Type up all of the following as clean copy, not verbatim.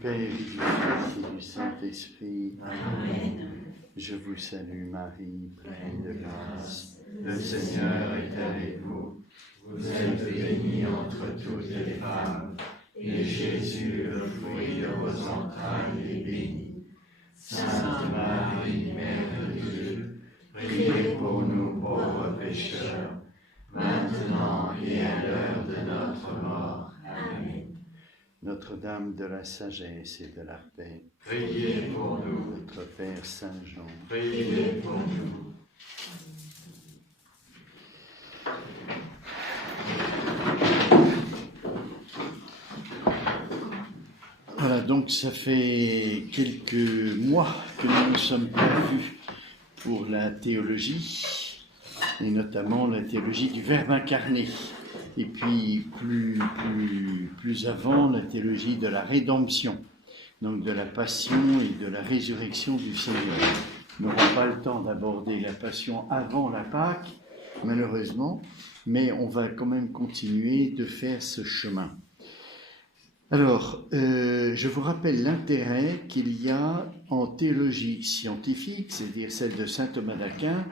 Père et du Fils et du Saint-Esprit. Amen. Je vous salue Marie, pleine de grâce. Le Seigneur est avec vous. Vous êtes bénie entre toutes les femmes, et Jésus, le fruit de vos entrailles, est béni. Sainte Marie, Mère de Dieu, priez pour nous pauvres pécheurs, maintenant et à l'heure de notre mort. Amen. Notre-Dame de la sagesse et de la paix, Priez pour nous. notre Père Saint-Jean, Priez pour nous. Voilà, donc ça fait quelques mois que nous ne sommes pas vus pour la théologie, et notamment la théologie du Verbe incarné. Et puis plus avant, la théologie de la rédemption, donc de la passion et de la résurrection du Seigneur. Nous n'aurons pas le temps d'aborder la passion avant la Pâque, malheureusement, mais on va quand même continuer de faire ce chemin. Alors, je vous rappelle l'intérêt qu'il y a en théologie scientifique, c'est-à-dire celle de saint Thomas d'Aquin,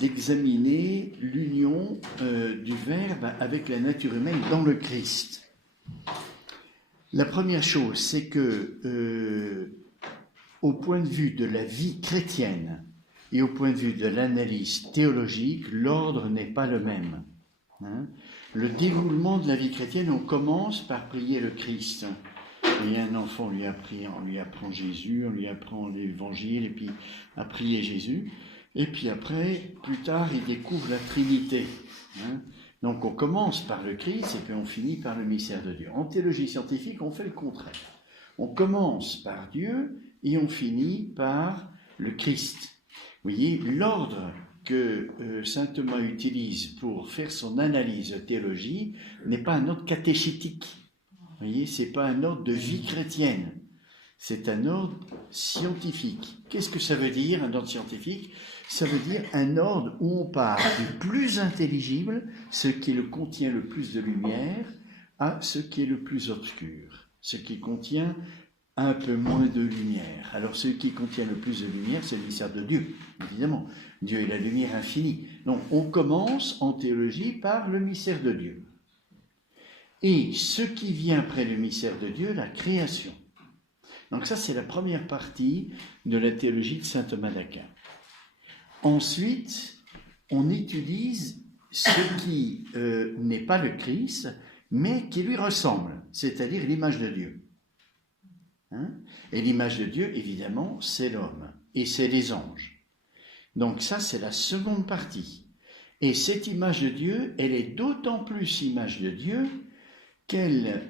d'examiner l'union du Verbe avec la nature humaine dans le Christ. La première chose, c'est que, au point de vue de la vie chrétienne et au point de vue de l'analyse théologique, l'ordre n'est pas le même. Le déroulement de la vie chrétienne, on commence par prier le Christ. Et un enfant, on lui apprend Jésus, on lui apprend l'Évangile, et puis à prier Jésus. Et puis après, plus tard, il découvre la Trinité. Donc on commence par le Christ et puis on finit par le mystère de Dieu. En théologie scientifique, on fait le contraire. On commence par Dieu et on finit par le Christ. Vous voyez, l'ordre que saint Thomas utilise pour faire son analyse de théologie n'est pas un ordre catéchétique. Vous voyez, c'est pas un ordre de vie chrétienne. C'est un ordre scientifique. Qu'est-ce que ça veut dire, un ordre scientifique ? Ça veut dire un ordre où on part du plus intelligible, ce qui contient le plus de lumière, à ce qui est le plus obscur, ce qui contient un peu moins de lumière. Alors, ce qui contient le plus de lumière, c'est le mystère de Dieu, évidemment. Dieu est la lumière infinie. Donc, on commence en théologie par le mystère de Dieu. Et ce qui vient après le mystère de Dieu, la création. Donc ça, c'est la première partie de la théologie de saint Thomas d'Aquin. Ensuite, on étudie ce qui n'est pas le Christ, mais qui lui ressemble, c'est-à-dire l'image de Dieu. Et l'image de Dieu, évidemment, c'est l'homme, et c'est les anges. Donc ça, c'est la seconde partie. Et cette image de Dieu, elle est d'autant plus image de Dieu qu'elle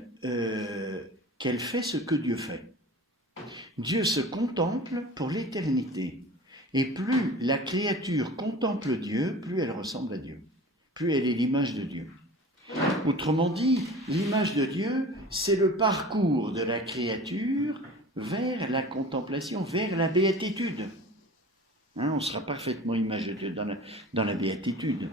fait ce que Dieu fait. Dieu se contemple pour l'éternité. Et plus la créature contemple Dieu, plus elle ressemble à Dieu. Plus elle est l'image de Dieu. Autrement dit, l'image de Dieu, c'est le parcours de la créature vers la contemplation, vers la béatitude. On sera parfaitement image de Dieu dans la béatitude.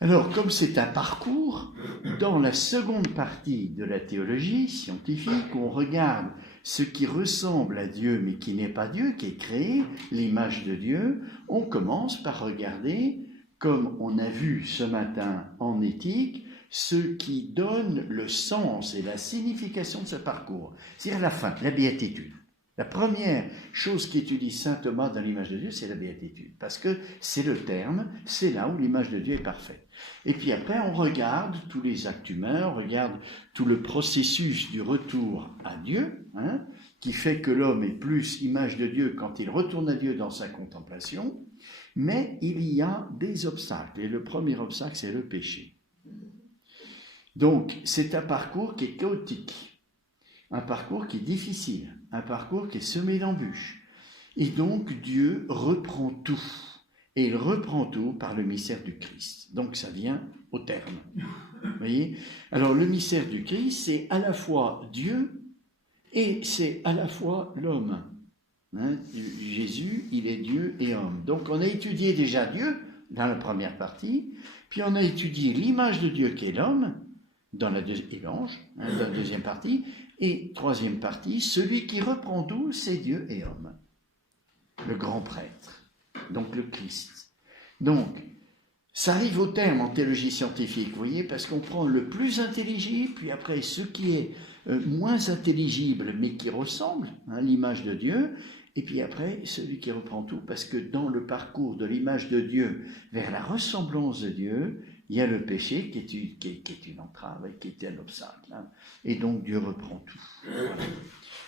Alors, comme c'est un parcours, dans la seconde partie de la théologie scientifique, on regarde ce qui ressemble à Dieu, mais qui n'est pas Dieu, qui est créé, l'image de Dieu, on commence par regarder, comme on a vu ce matin en éthique, ce qui donne le sens et la signification de ce parcours. C'est-à-dire la fin, la béatitude. La première chose qu'étudie saint Thomas dans l'image de Dieu, c'est la béatitude, parce que c'est le terme, c'est là où l'image de Dieu est parfaite. Et puis après, on regarde tous les actes humains, on regarde tout le processus du retour à Dieu, qui fait que l'homme est plus image de Dieu quand il retourne à Dieu dans sa contemplation, mais il y a des obstacles, et le premier obstacle, c'est le péché. Donc, c'est un parcours qui est chaotique, un parcours qui est difficile, un parcours qui est semé d'embûches. Et donc, Dieu reprend tout. Et il reprend tout par le mystère du Christ. Donc, ça vient au terme. Vous voyez ? Alors, le mystère du Christ, c'est à la fois Dieu et c'est à la fois l'homme. Jésus, il est Dieu et homme. Donc, on a étudié déjà Dieu dans la première partie, puis on a étudié l'image de Dieu qui est l'homme, dans la dans la deuxième partie, et troisième partie, celui qui reprend tout, c'est Dieu et homme, le grand prêtre, donc le Christ. Donc, ça arrive au terme en théologie scientifique, vous voyez, parce qu'on prend le plus intelligible, puis après ce qui est moins intelligible, mais qui ressemble à l'image de Dieu, et puis après celui qui reprend tout, parce que dans le parcours de l'image de Dieu vers la ressemblance de Dieu, il y a le péché qui est une entrave, qui est un obstacle, hein, et donc Dieu reprend tout, voilà,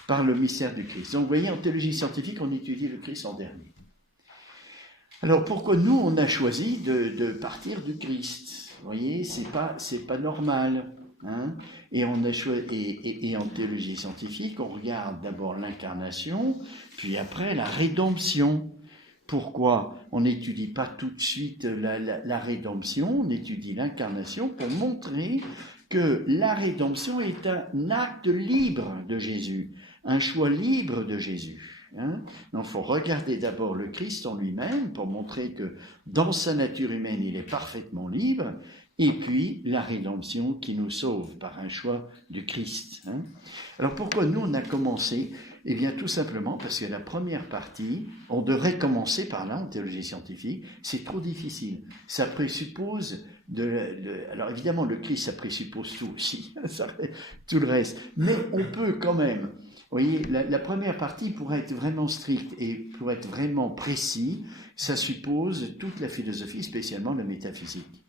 par le mystère du Christ. Donc vous voyez, en théologie scientifique, on étudie le Christ en dernier. Alors pourquoi nous on a choisi de partir du Christ? Vous voyez, c'est pas normal, hein? Et on a et en théologie scientifique, on regarde d'abord l'incarnation, puis après la rédemption. Pourquoi on n'étudie pas tout de suite la rédemption? On étudie l'incarnation pour montrer que la rédemption est un acte libre de Jésus, un choix libre de Jésus. Hein? Donc, il faut regarder d'abord le Christ en lui-même pour montrer que dans sa nature humaine, il est parfaitement libre, et puis la rédemption qui nous sauve par un choix du Christ. Hein? Alors, pourquoi nous, on a commencé? Eh bien, tout simplement parce que la première partie, on devrait commencer par là, en théologie scientifique, c'est trop difficile. Ça présuppose alors évidemment, le Christ, ça présuppose tout aussi, tout le reste, mais on peut quand même. Vous voyez, la première partie, pour être vraiment stricte et pour être vraiment précis, ça suppose toute la philosophie, spécialement la métaphysique.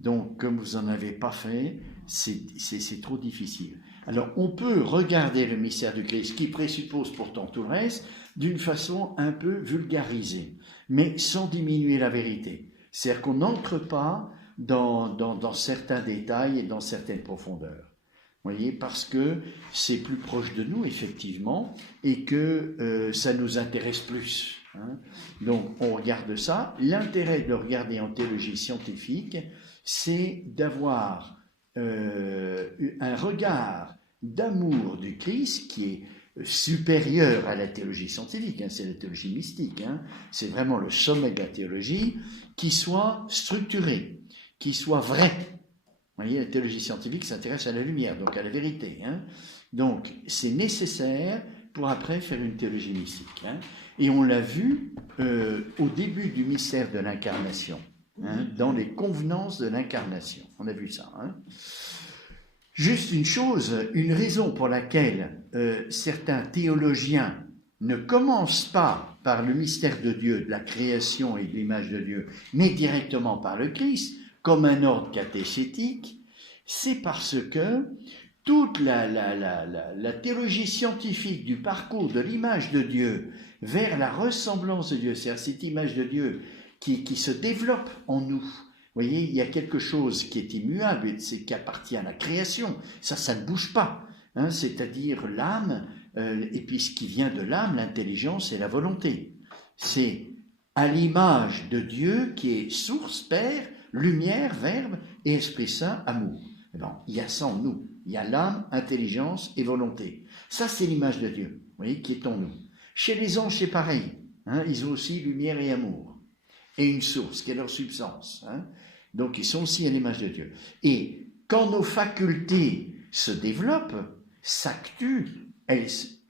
Donc, comme vous n'en avez pas fait, c'est trop difficile. Alors, on peut regarder le mystère du Christ, qui présuppose pourtant tout le reste, d'une façon un peu vulgarisée, mais sans diminuer la vérité. C'est-à-dire qu'on n'entre pas dans certains détails et dans certaines profondeurs. Vous voyez, parce que c'est plus proche de nous, effectivement, et que ça nous intéresse plus. Hein. Donc, on regarde ça. L'intérêt de le regarder en théologie scientifique, c'est d'avoir un regard d'amour du Christ qui est supérieur à la théologie scientifique, hein, c'est la théologie mystique, hein, c'est vraiment le sommet de la théologie, qui soit structuré, qui soit vrai. Vous voyez, la théologie scientifique s'intéresse à la lumière, donc à la vérité. Hein. Donc, c'est nécessaire pour après faire une théologie mystique. Hein. Et on l'a vu au début du mystère de l'incarnation, hein, dans les convenances de l'incarnation. On a vu ça. Hein. Juste une chose, une raison pour laquelle certains théologiens ne commencent pas par le mystère de Dieu, de la création et de l'image de Dieu, mais directement par le Christ, comme un ordre catéchétique, c'est parce que toute la théologie scientifique du parcours de l'image de Dieu vers la ressemblance de Dieu, c'est-à-dire cette image de Dieu qui se développe en nous. Vous voyez, il y a quelque chose qui est immuable, c'est qui appartient à la création. Ça ne bouge pas. Hein, c'est-à-dire l'âme, et puis ce qui vient de l'âme, l'intelligence et la volonté. C'est à l'image de Dieu qui est source, Père, lumière, Verbe et Esprit Saint, amour. Bon, il y a ça en nous. Il y a l'âme, intelligence et volonté. Ça, c'est l'image de Dieu, vous voyez, qui est en nous. Chez les anges, c'est pareil. Hein, ils ont aussi lumière et amour. Et une source, qui est leur substance. Hein. Donc, ils sont aussi à l'image de Dieu. Et quand nos facultés se développent, s'actuent,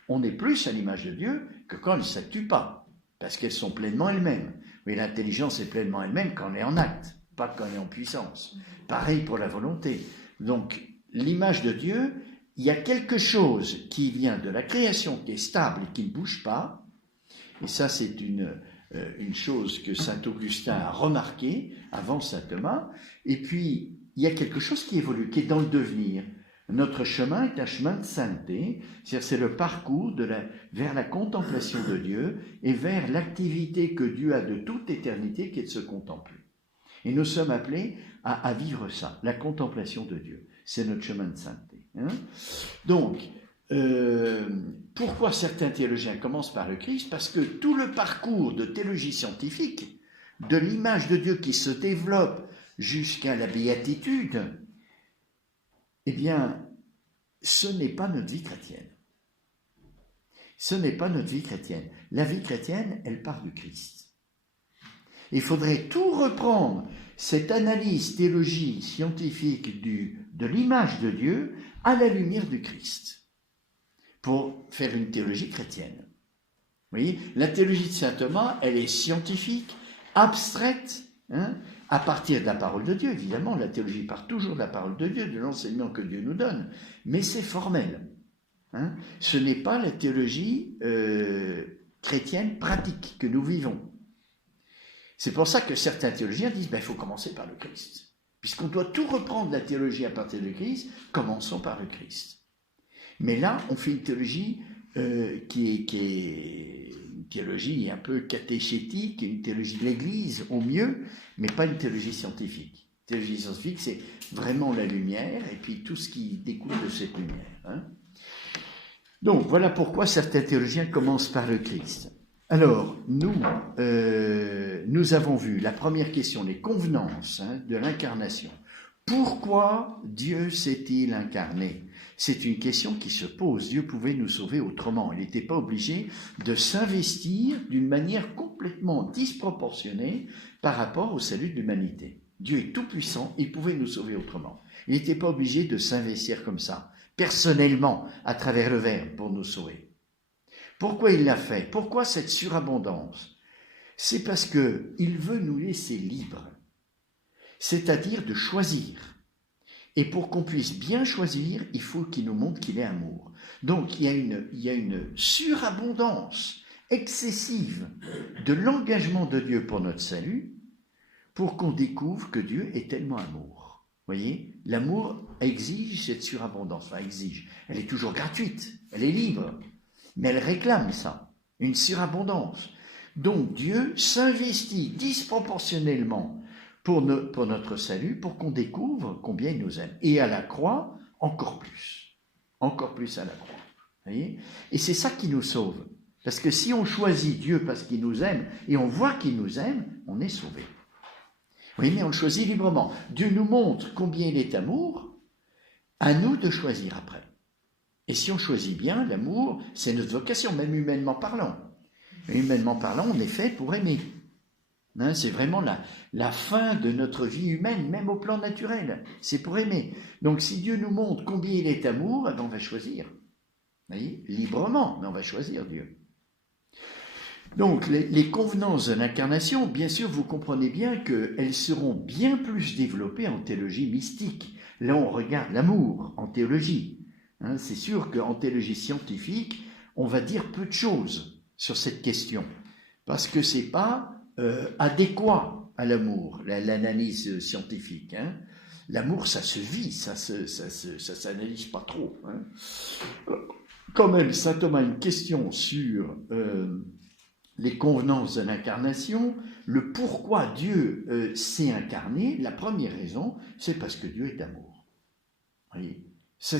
on est plus à l'image de Dieu que quand elles ne s'actuent pas, parce qu'elles sont pleinement elles-mêmes. Mais l'intelligence est pleinement elle-même quand on est en acte, pas quand on est en puissance. Pareil pour la volonté. Donc, l'image de Dieu, il y a quelque chose qui vient de la création qui est stable et qui ne bouge pas. Et ça, c'est une chose que saint Augustin a remarqué avant saint Thomas. Et puis, il y a quelque chose qui évolue, qui est dans le devenir. Notre chemin est un chemin de sainteté, c'est-à-dire c'est le parcours vers la contemplation de Dieu et vers l'activité que Dieu a de toute éternité qui est de se contempler. Et nous sommes appelés à vivre ça, la contemplation de Dieu. C'est notre chemin de sainteté. Hein. Donc, pourquoi certains théologiens commencent par le Christ? Parce que tout le parcours de théologie scientifique, de l'image de Dieu qui se développe jusqu'à la béatitude, eh bien, ce n'est pas notre vie chrétienne. Ce n'est pas notre vie chrétienne. La vie chrétienne, elle part du Christ. Il faudrait tout reprendre, cette analyse théologie scientifique de l'image de Dieu à la lumière du Christ, pour faire une théologie chrétienne. Vous voyez, la théologie de saint Thomas, elle est scientifique, abstraite, à partir de la parole de Dieu. Évidemment, la théologie part toujours de la parole de Dieu, de l'enseignement que Dieu nous donne, mais c'est formel. Ce n'est pas la théologie chrétienne pratique que nous vivons. C'est pour ça que certains théologiens disent il faut commencer par le Christ. Puisqu'on doit tout reprendre la théologie à partir du Christ, commençons par le Christ. Mais là, on fait une théologie qui est une théologie un peu catéchétique, une théologie de l'Église au mieux, mais pas une théologie scientifique. La théologie scientifique, c'est vraiment la lumière et puis tout ce qui découle de cette lumière. Donc, voilà pourquoi certains théologiens commencent par le Christ. Alors, nous avons vu la première question, les convenances de l'incarnation. Pourquoi Dieu s'est-il incarné ? C'est une question qui se pose. Dieu pouvait nous sauver autrement. Il n'était pas obligé de s'investir d'une manière complètement disproportionnée par rapport au salut de l'humanité. Dieu est tout-puissant, il pouvait nous sauver autrement. Il n'était pas obligé de s'investir comme ça, personnellement, à travers le Verbe, pour nous sauver. Pourquoi il l'a fait ? Pourquoi cette surabondance ? C'est parce qu'il veut nous laisser libres, c'est-à-dire de choisir. Et pour qu'on puisse bien choisir, il faut qu'il nous montre qu'il est amour. Donc il y a une surabondance excessive de l'engagement de Dieu pour notre salut, pour qu'on découvre que Dieu est tellement amour. Vous voyez ? L'amour exige cette surabondance. Enfin, exige. Elle est toujours gratuite, elle est libre. Mais elle réclame ça, une surabondance. Donc Dieu s'investit disproportionnellement pour notre salut, pour qu'on découvre combien il nous aime. Et à la croix, encore plus à la croix. Voyez ? Et c'est ça qui nous sauve. Parce que si on choisit Dieu parce qu'il nous aime, et on voit qu'il nous aime, on est sauvé. Oui, mais on le choisit librement. Dieu nous montre combien il est amour, à nous de choisir après. Et si on choisit bien, l'amour, c'est notre vocation, même humainement parlant. Humainement parlant, on est fait pour aimer. C'est vraiment la fin de notre vie humaine, même au plan naturel. C'est pour aimer. Donc si Dieu nous montre combien il est amour, on va choisir. Vous voyez ? Librement, mais on va choisir Dieu. Donc les convenances de l'incarnation, bien sûr, vous comprenez bien qu'elles seront bien plus développées en théologie mystique. Là, on regarde l'amour en théologie. C'est sûr qu'en théologie scientifique, on va dire peu de choses sur cette question, parce que ce n'est pas adéquat à l'amour, l'analyse scientifique. L'amour, ça se vit, ça s'analyse pas trop. Quand même, saint Thomas a une question sur les convenances de l'incarnation, le pourquoi Dieu s'est incarné. La première raison, c'est parce que Dieu est amour. Voyez ? Ça,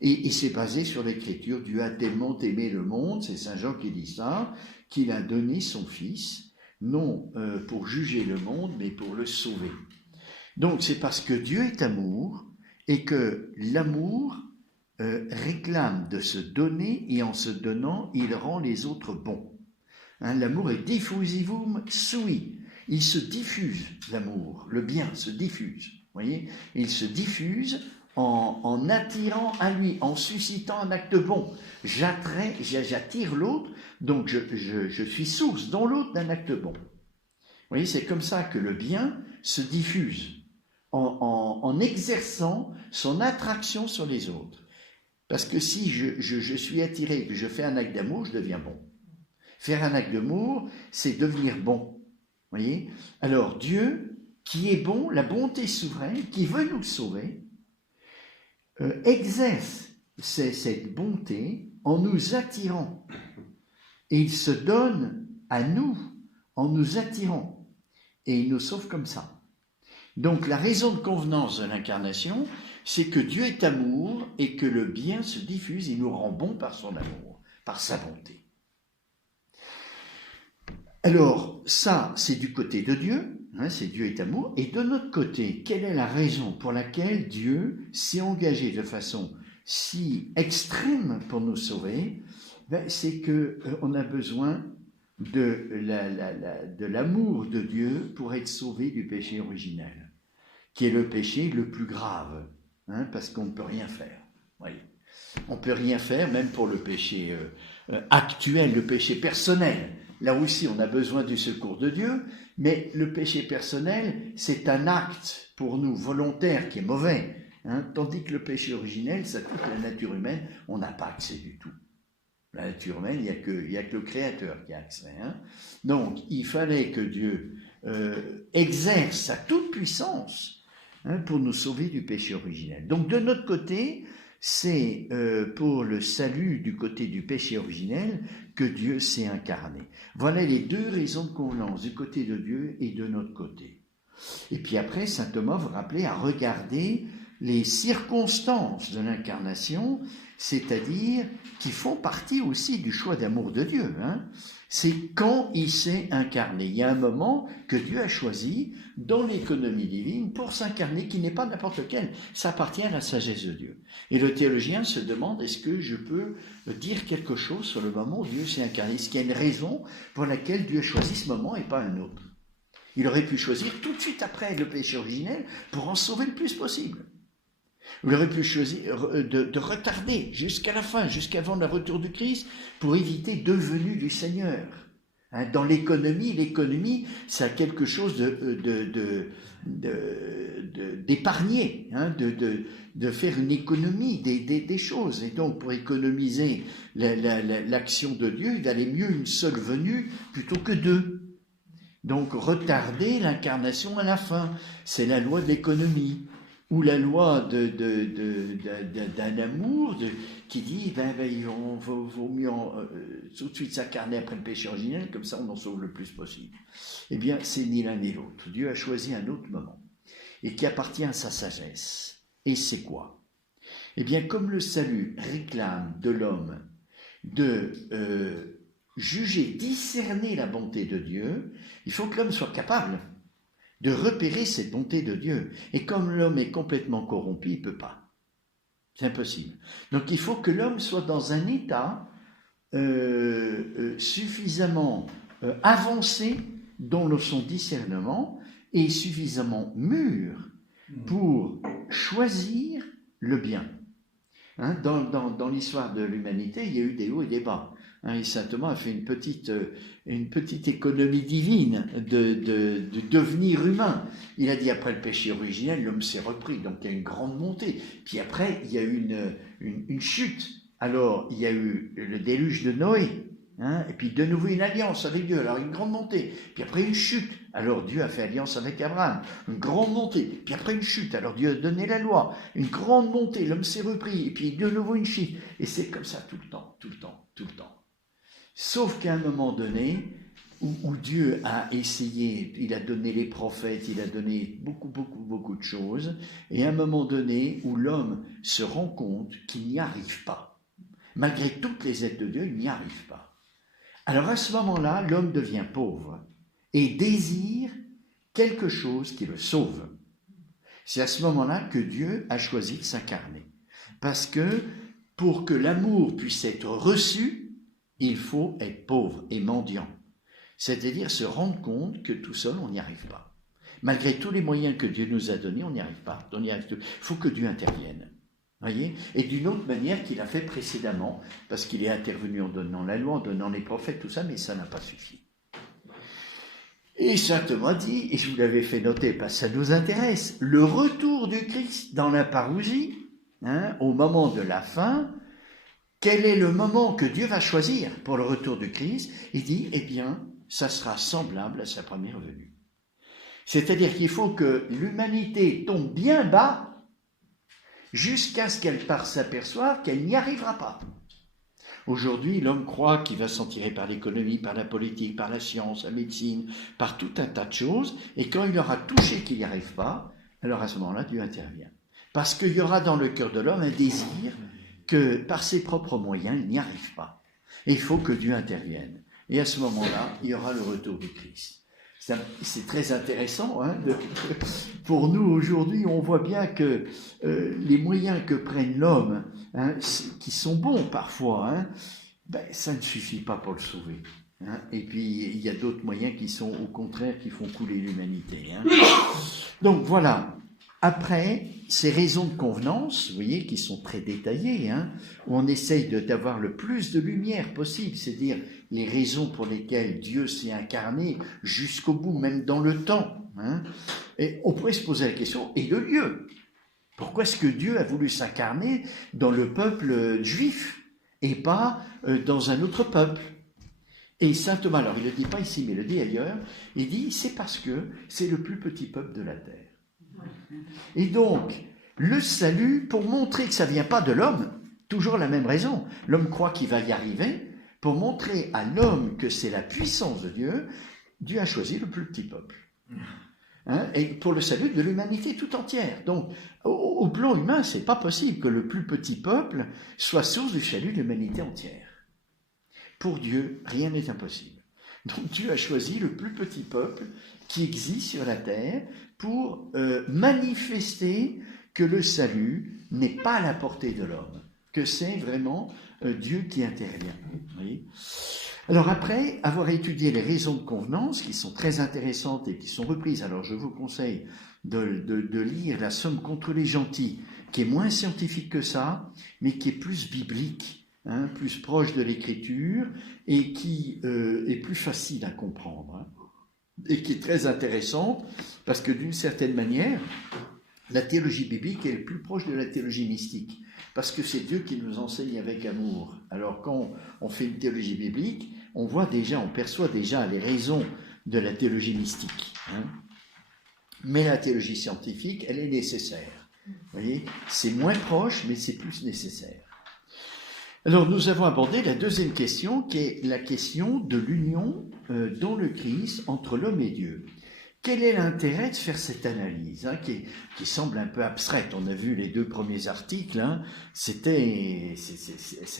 et c'est basé sur l'écriture. Dieu a tellement aimé le monde, c'est saint Jean qui dit ça, qu'il a donné son Fils, non pour juger le monde, mais pour le sauver. Donc c'est parce que Dieu est amour, et que l'amour réclame de se donner, et en se donnant, il rend les autres bons. L'amour est diffusivum sui. Il se diffuse, l'amour, le bien se diffuse. Voyez, il se diffuse en attirant à lui, en suscitant un acte bon. J'attire l'autre, donc je suis source dans l'autre d'un acte bon. Vous voyez, c'est comme ça que le bien se diffuse, en exerçant son attraction sur les autres. Parce que si je suis attiré et que je fais un acte d'amour, je deviens bon. Faire un acte d'amour, c'est devenir bon. Vous voyez ? Alors Dieu, qui est bon, la bonté souveraine, qui veut nous sauver, exerce cette bonté en nous attirant. Et il se donne à nous en nous attirant. Et il nous sauve comme ça. Donc la raison de convenance de l'incarnation, c'est que Dieu est amour et que le bien se diffuse et nous rend bons par son amour, par sa bonté. Alors ça, c'est du côté de Dieu. C'est Dieu est amour, et de notre côté, quelle est la raison pour laquelle Dieu s'est engagé de façon si extrême pour nous sauver ? C'est qu'on a besoin de l'amour de Dieu pour être sauvé du péché originel, qui est le péché le plus grave, parce qu'on ne peut rien faire. Voyez. On ne peut rien faire, même pour le péché actuel, le péché personnel. Là aussi, on a besoin du secours de Dieu, mais le péché personnel, c'est un acte pour nous volontaire qui est mauvais, tandis que le péché originel, ça touche la nature humaine, on n'a pas accès du tout. La nature humaine, il n'y a que le Créateur qui a accès. Donc, il fallait que Dieu exerce sa toute puissance pour nous sauver du péché originel. Donc, de notre côté, c'est pour le salut du côté du péché originel que Dieu s'est incarné. Voilà les deux raisons de convenance, du côté de Dieu et de notre côté. Et puis après, saint Thomas vous rappelait à regarder les circonstances de l'incarnation, c'est-à-dire qui font partie aussi du choix d'amour de Dieu. C'est quand il s'est incarné. Il y a un moment que Dieu a choisi dans l'économie divine pour s'incarner, qui n'est pas n'importe lequel. Ça appartient à la sagesse de Dieu. Et le théologien se demande, est-ce que je peux dire quelque chose sur le moment où Dieu s'est incarné? Est-ce qu'il y a une raison pour laquelle Dieu a choisi ce moment et pas un autre? Il aurait pu choisir tout de suite après le péché originel pour en sauver le plus possible. Il aurait pu choisir de retarder jusqu'à la fin, jusqu'avant le retour du Christ, pour éviter deux venues du Seigneur. Dans l'économie, ça a quelque chose d'épargner, de faire une économie des choses. Et donc, pour économiser l'action de Dieu, il valait mieux une seule venue plutôt que deux. Donc, retarder l'incarnation à la fin, c'est la loi de l'économie. Ou la loi d'un amour qui dit on vaut mieux tout de suite s'incarner après le péché originel, comme ça on en sauve le plus possible. Eh bien, c'est ni l'un ni l'autre. Dieu a choisi un autre moment et qui appartient à sa sagesse. Et c'est quoi? Eh bien, comme le salut réclame de l'homme de juger, discerner la bonté de Dieu, il faut que l'homme soit capable de repérer cette bonté de Dieu. Et comme l'homme est complètement corrompu, il ne peut pas. C'est impossible. Donc il faut que l'homme soit dans un état suffisamment avancé dans son discernement et suffisamment mûr pour choisir le bien. Dans l'histoire de l'humanité, il y a eu des hauts et des bas. Et saint Thomas a fait une petite économie divine du devenir humain. Il a dit après le péché originel, l'homme s'est repris, donc il y a une grande montée. Puis après, il y a eu une chute. Alors, il y a eu le déluge de Noé, et puis de nouveau une alliance avec Dieu, alors une grande montée. Puis après une chute, alors Dieu a fait alliance avec Abraham, une grande montée. Puis après une chute, alors Dieu a donné la loi, une grande montée, l'homme s'est repris, et puis de nouveau une chute. Et c'est comme ça tout le temps. Sauf qu'à un moment donné, où Dieu a essayé, il a donné les prophètes, il a donné beaucoup de choses, et à un moment donné où l'homme se rend compte qu'il n'y arrive pas. Malgré toutes les aides de Dieu, il n'y arrive pas. Alors à ce moment-là, l'homme devient pauvre et désire quelque chose qui le sauve. C'est à ce moment-là que Dieu a choisi de s'incarner. Parce que pour que l'amour puisse être reçu, il faut être pauvre et mendiant. C'est-à-dire se rendre compte que tout seul, on n'y arrive pas. Malgré tous les moyens que Dieu nous a donnés, on n'y arrive pas. Il faut que Dieu intervienne. Voyez ? Et d'une autre manière qu'il a fait précédemment, parce qu'il est intervenu en donnant la loi, en donnant les prophètes, tout ça, mais ça n'a pas suffi. Et saint Thomas dit, et je vous l'avais fait noter parce que ça nous intéresse, le retour du Christ dans la parousie, au moment de la fin, quel est le moment que Dieu va choisir pour le retour du Christ? Il dit, eh bien, ça sera semblable à sa première venue. C'est-à-dire qu'il faut que l'humanité tombe bien bas jusqu'à ce qu'elle s'aperçoive qu'elle n'y arrivera pas. Aujourd'hui, l'homme croit qu'il va s'en tirer par l'économie, par la politique, par la science, la médecine, par tout un tas de choses, et quand il aura touché qu'il n'y arrive pas, alors à ce moment-là, Dieu intervient. Parce qu'il y aura dans le cœur de l'homme un désir que par ses propres moyens, il n'y arrive pas. Et il faut que Dieu intervienne. Et à ce moment-là, il y aura le retour du Christ. C'est très intéressant. Pour nous, aujourd'hui, on voit bien que les moyens que prennent l'homme, qui sont bons parfois, ça ne suffit pas pour le sauver. Hein, et puis, il y a d'autres moyens qui sont, au contraire, qui font couler l'humanité. Hein. Donc, voilà. Après, ces raisons de convenance, vous voyez, qui sont très détaillées, hein, où on essaye d'avoir le plus de lumière possible, c'est-à-dire les raisons pour lesquelles Dieu s'est incarné jusqu'au bout, même dans le temps. Hein. Et on pourrait se poser la question, et le lieu ? Pourquoi est-ce que Dieu a voulu s'incarner dans le peuple juif et pas dans un autre peuple ? Et saint Thomas, alors il ne le dit pas ici, mais il le dit ailleurs, il dit, c'est parce que c'est le plus petit peuple de la terre. Et donc, le salut, pour montrer que ça ne vient pas de l'homme, toujours la même raison, l'homme croit qu'il va y arriver, pour montrer à l'homme que c'est la puissance de Dieu, Dieu a choisi le plus petit peuple. Hein, et pour le salut de l'humanité tout entière. Donc, au plan humain, ce n'est pas possible que le plus petit peuple soit source du salut de l'humanité entière. Pour Dieu, rien n'est impossible. Donc Dieu a choisi le plus petit peuple qui existe sur la terre pour manifester que le salut n'est pas à la portée de l'homme, que c'est vraiment Dieu qui intervient. Vous voyez ? Alors après avoir étudié les raisons de convenance, qui sont très intéressantes et qui sont reprises, alors je vous conseille de lire La Somme contre les gentils, qui est moins scientifique que ça, mais qui est plus biblique, hein, plus proche de l'écriture, et qui est plus facile à comprendre, hein, et qui est très intéressante, parce que d'une certaine manière, la théologie biblique est le plus proche de la théologie mystique, parce que c'est Dieu qui nous enseigne avec amour. Alors quand on fait une théologie biblique, on perçoit déjà les raisons de la théologie mystique. Hein. Mais la théologie scientifique, elle est nécessaire. Vous voyez, c'est moins proche, mais c'est plus nécessaire. Alors nous avons abordé la deuxième question, qui est la question de l'union dans le Christ entre l'homme et Dieu. Quel est l'intérêt de faire cette analyse, hein, qui semble un peu abstraite? On a vu les 2 premiers articles, hein, c'est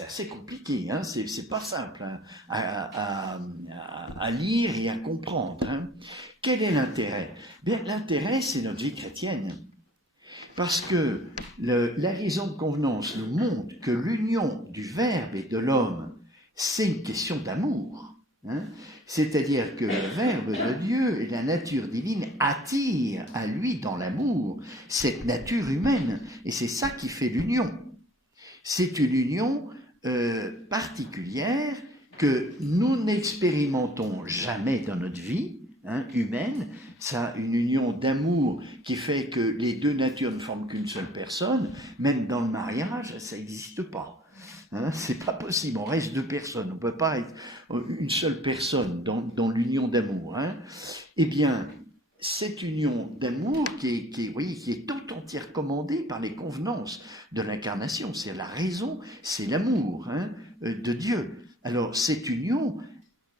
assez compliqué, hein, c'est pas simple, hein, à lire et à comprendre. Hein. Quel est l'intérêt? Bien, l'intérêt, c'est notre vie chrétienne. Parce que la raison de convenance nous montre que l'union du Verbe et de l'homme, c'est une question d'amour. Hein. C'est-à-dire que le Verbe de Dieu et la nature divine attirent à lui dans l'amour cette nature humaine. Et c'est ça qui fait l'union. C'est une union particulière que nous n'expérimentons jamais dans notre vie, hein, humaine. Ça, une union d'amour qui fait que les 2 natures ne forment qu'une seule personne. Même dans le mariage, ça n'existe pas. Hein, c'est pas possible, on reste 2 personnes, on ne peut pas être une seule personne dans l'union d'amour. Hein. Eh bien, cette union d'amour qui est tout entière commandée par les convenances de l'incarnation, c'est la raison, c'est l'amour, hein, de Dieu. Alors, cette union,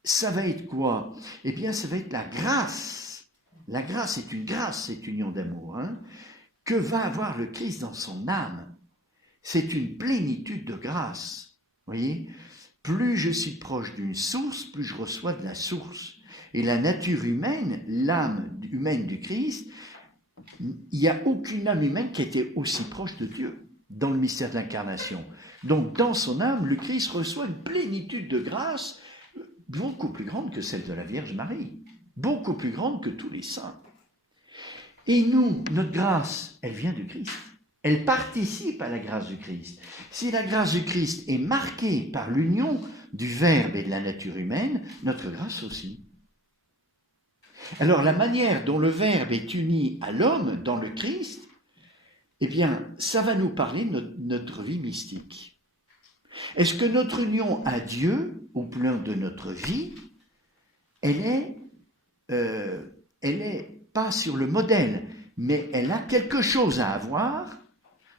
ça va être quoi? Eh bien, ça va être la grâce. La grâce est une grâce, cette union d'amour, hein, que va avoir le Christ dans son âme. C'est une plénitude de grâce. Vous voyez, plus je suis proche d'une source, plus je reçois de la source. Et la nature humaine, l'âme humaine du Christ, il n'y a aucune âme humaine qui était aussi proche de Dieu dans le mystère de l'incarnation. Donc, dans son âme, le Christ reçoit une plénitude de grâce beaucoup plus grande que celle de la Vierge Marie, beaucoup plus grande que tous les saints. Et nous, notre grâce, elle vient du Christ. Elle participe à la grâce du Christ. Si la grâce du Christ est marquée par l'union du Verbe et de la nature humaine, notre grâce aussi. Alors la manière dont le Verbe est uni à l'homme dans le Christ, eh bien, ça va nous parler de notre vie mystique. Est-ce que notre union à Dieu, au plan de notre vie, elle est pas sur le modèle, mais elle a quelque chose à avoir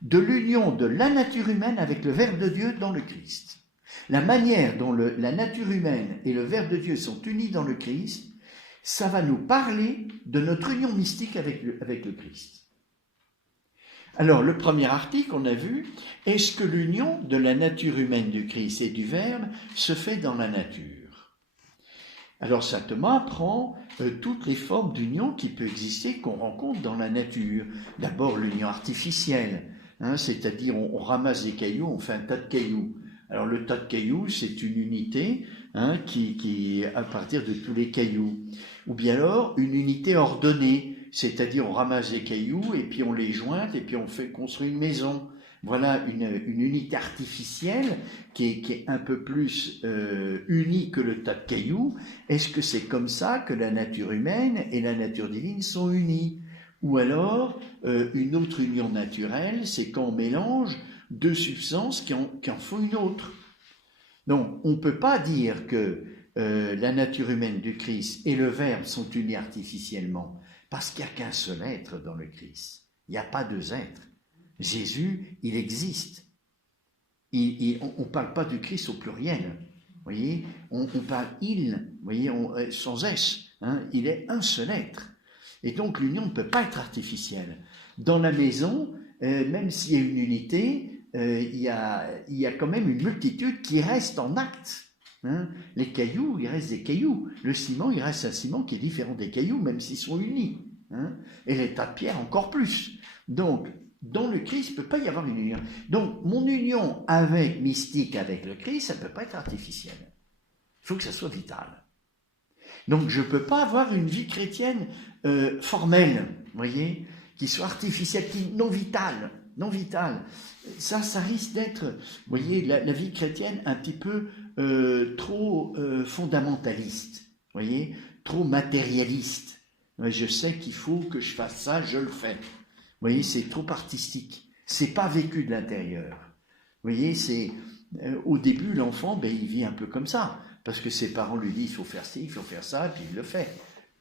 de l'union de la nature humaine avec le Verbe de Dieu dans le Christ. La manière dont la nature humaine et le Verbe de Dieu sont unis dans le Christ, ça va nous parler de notre union mystique avec le Christ. Alors, le premier article, on a vu, est-ce que l'union de la nature humaine du Christ et du Verbe se fait dans la nature? Alors, saint Thomas prend toutes les formes d'union qui peuvent exister, qu'on rencontre dans la nature. D'abord, l'union artificielle. Hein, c'est-à-dire on ramasse des cailloux, on fait un tas de cailloux. Alors le tas de cailloux, c'est une unité qui est à partir de tous les cailloux. Ou bien alors une unité ordonnée, c'est-à-dire on ramasse les cailloux et puis on les jointe et puis on fait construire une maison. Voilà une unité artificielle qui est un peu plus unie que le tas de cailloux. Est-ce que c'est comme ça que la nature humaine et la nature divine sont unies? Ou alors, une autre union naturelle, c'est quand on mélange deux substances qui en font une autre. Donc, on ne peut pas dire que la nature humaine du Christ et le Verbe sont unis artificiellement, parce qu'il n'y a qu'un seul être dans le Christ. Il n'y a pas deux êtres. Jésus, il existe. On ne parle pas du Christ au pluriel. Vous voyez, on parle il, vous voyez, sans S. Il est un seul être. Et donc l'union ne peut pas être artificielle. Dans la maison, même s'il y a une unité, il y a quand même une multitude qui reste en acte. Les cailloux, il reste des cailloux. Le ciment, il reste un ciment qui est différent des cailloux, même s'ils sont unis. Et les tas de pierres encore plus. Donc, dans le Christ, il ne peut pas y avoir une union. Donc, mon union mystique avec le Christ, ça ne peut pas être artificielle. Il faut que ça soit vital. Donc, je ne peux pas avoir une vie chrétienne formelle, vous voyez, qui soit artificielle, non vitale. Ça risque d'être, vous voyez, la vie chrétienne un petit peu trop fondamentaliste, vous voyez, trop matérialiste. Je sais qu'il faut que je fasse ça, je le fais. Vous voyez, c'est trop artistique. C'est pas vécu de l'intérieur. Vous voyez, c'est au début, l'enfant, il vit un peu comme ça, parce que ses parents lui disent il faut faire ci, il faut faire ça, et puis il le fait.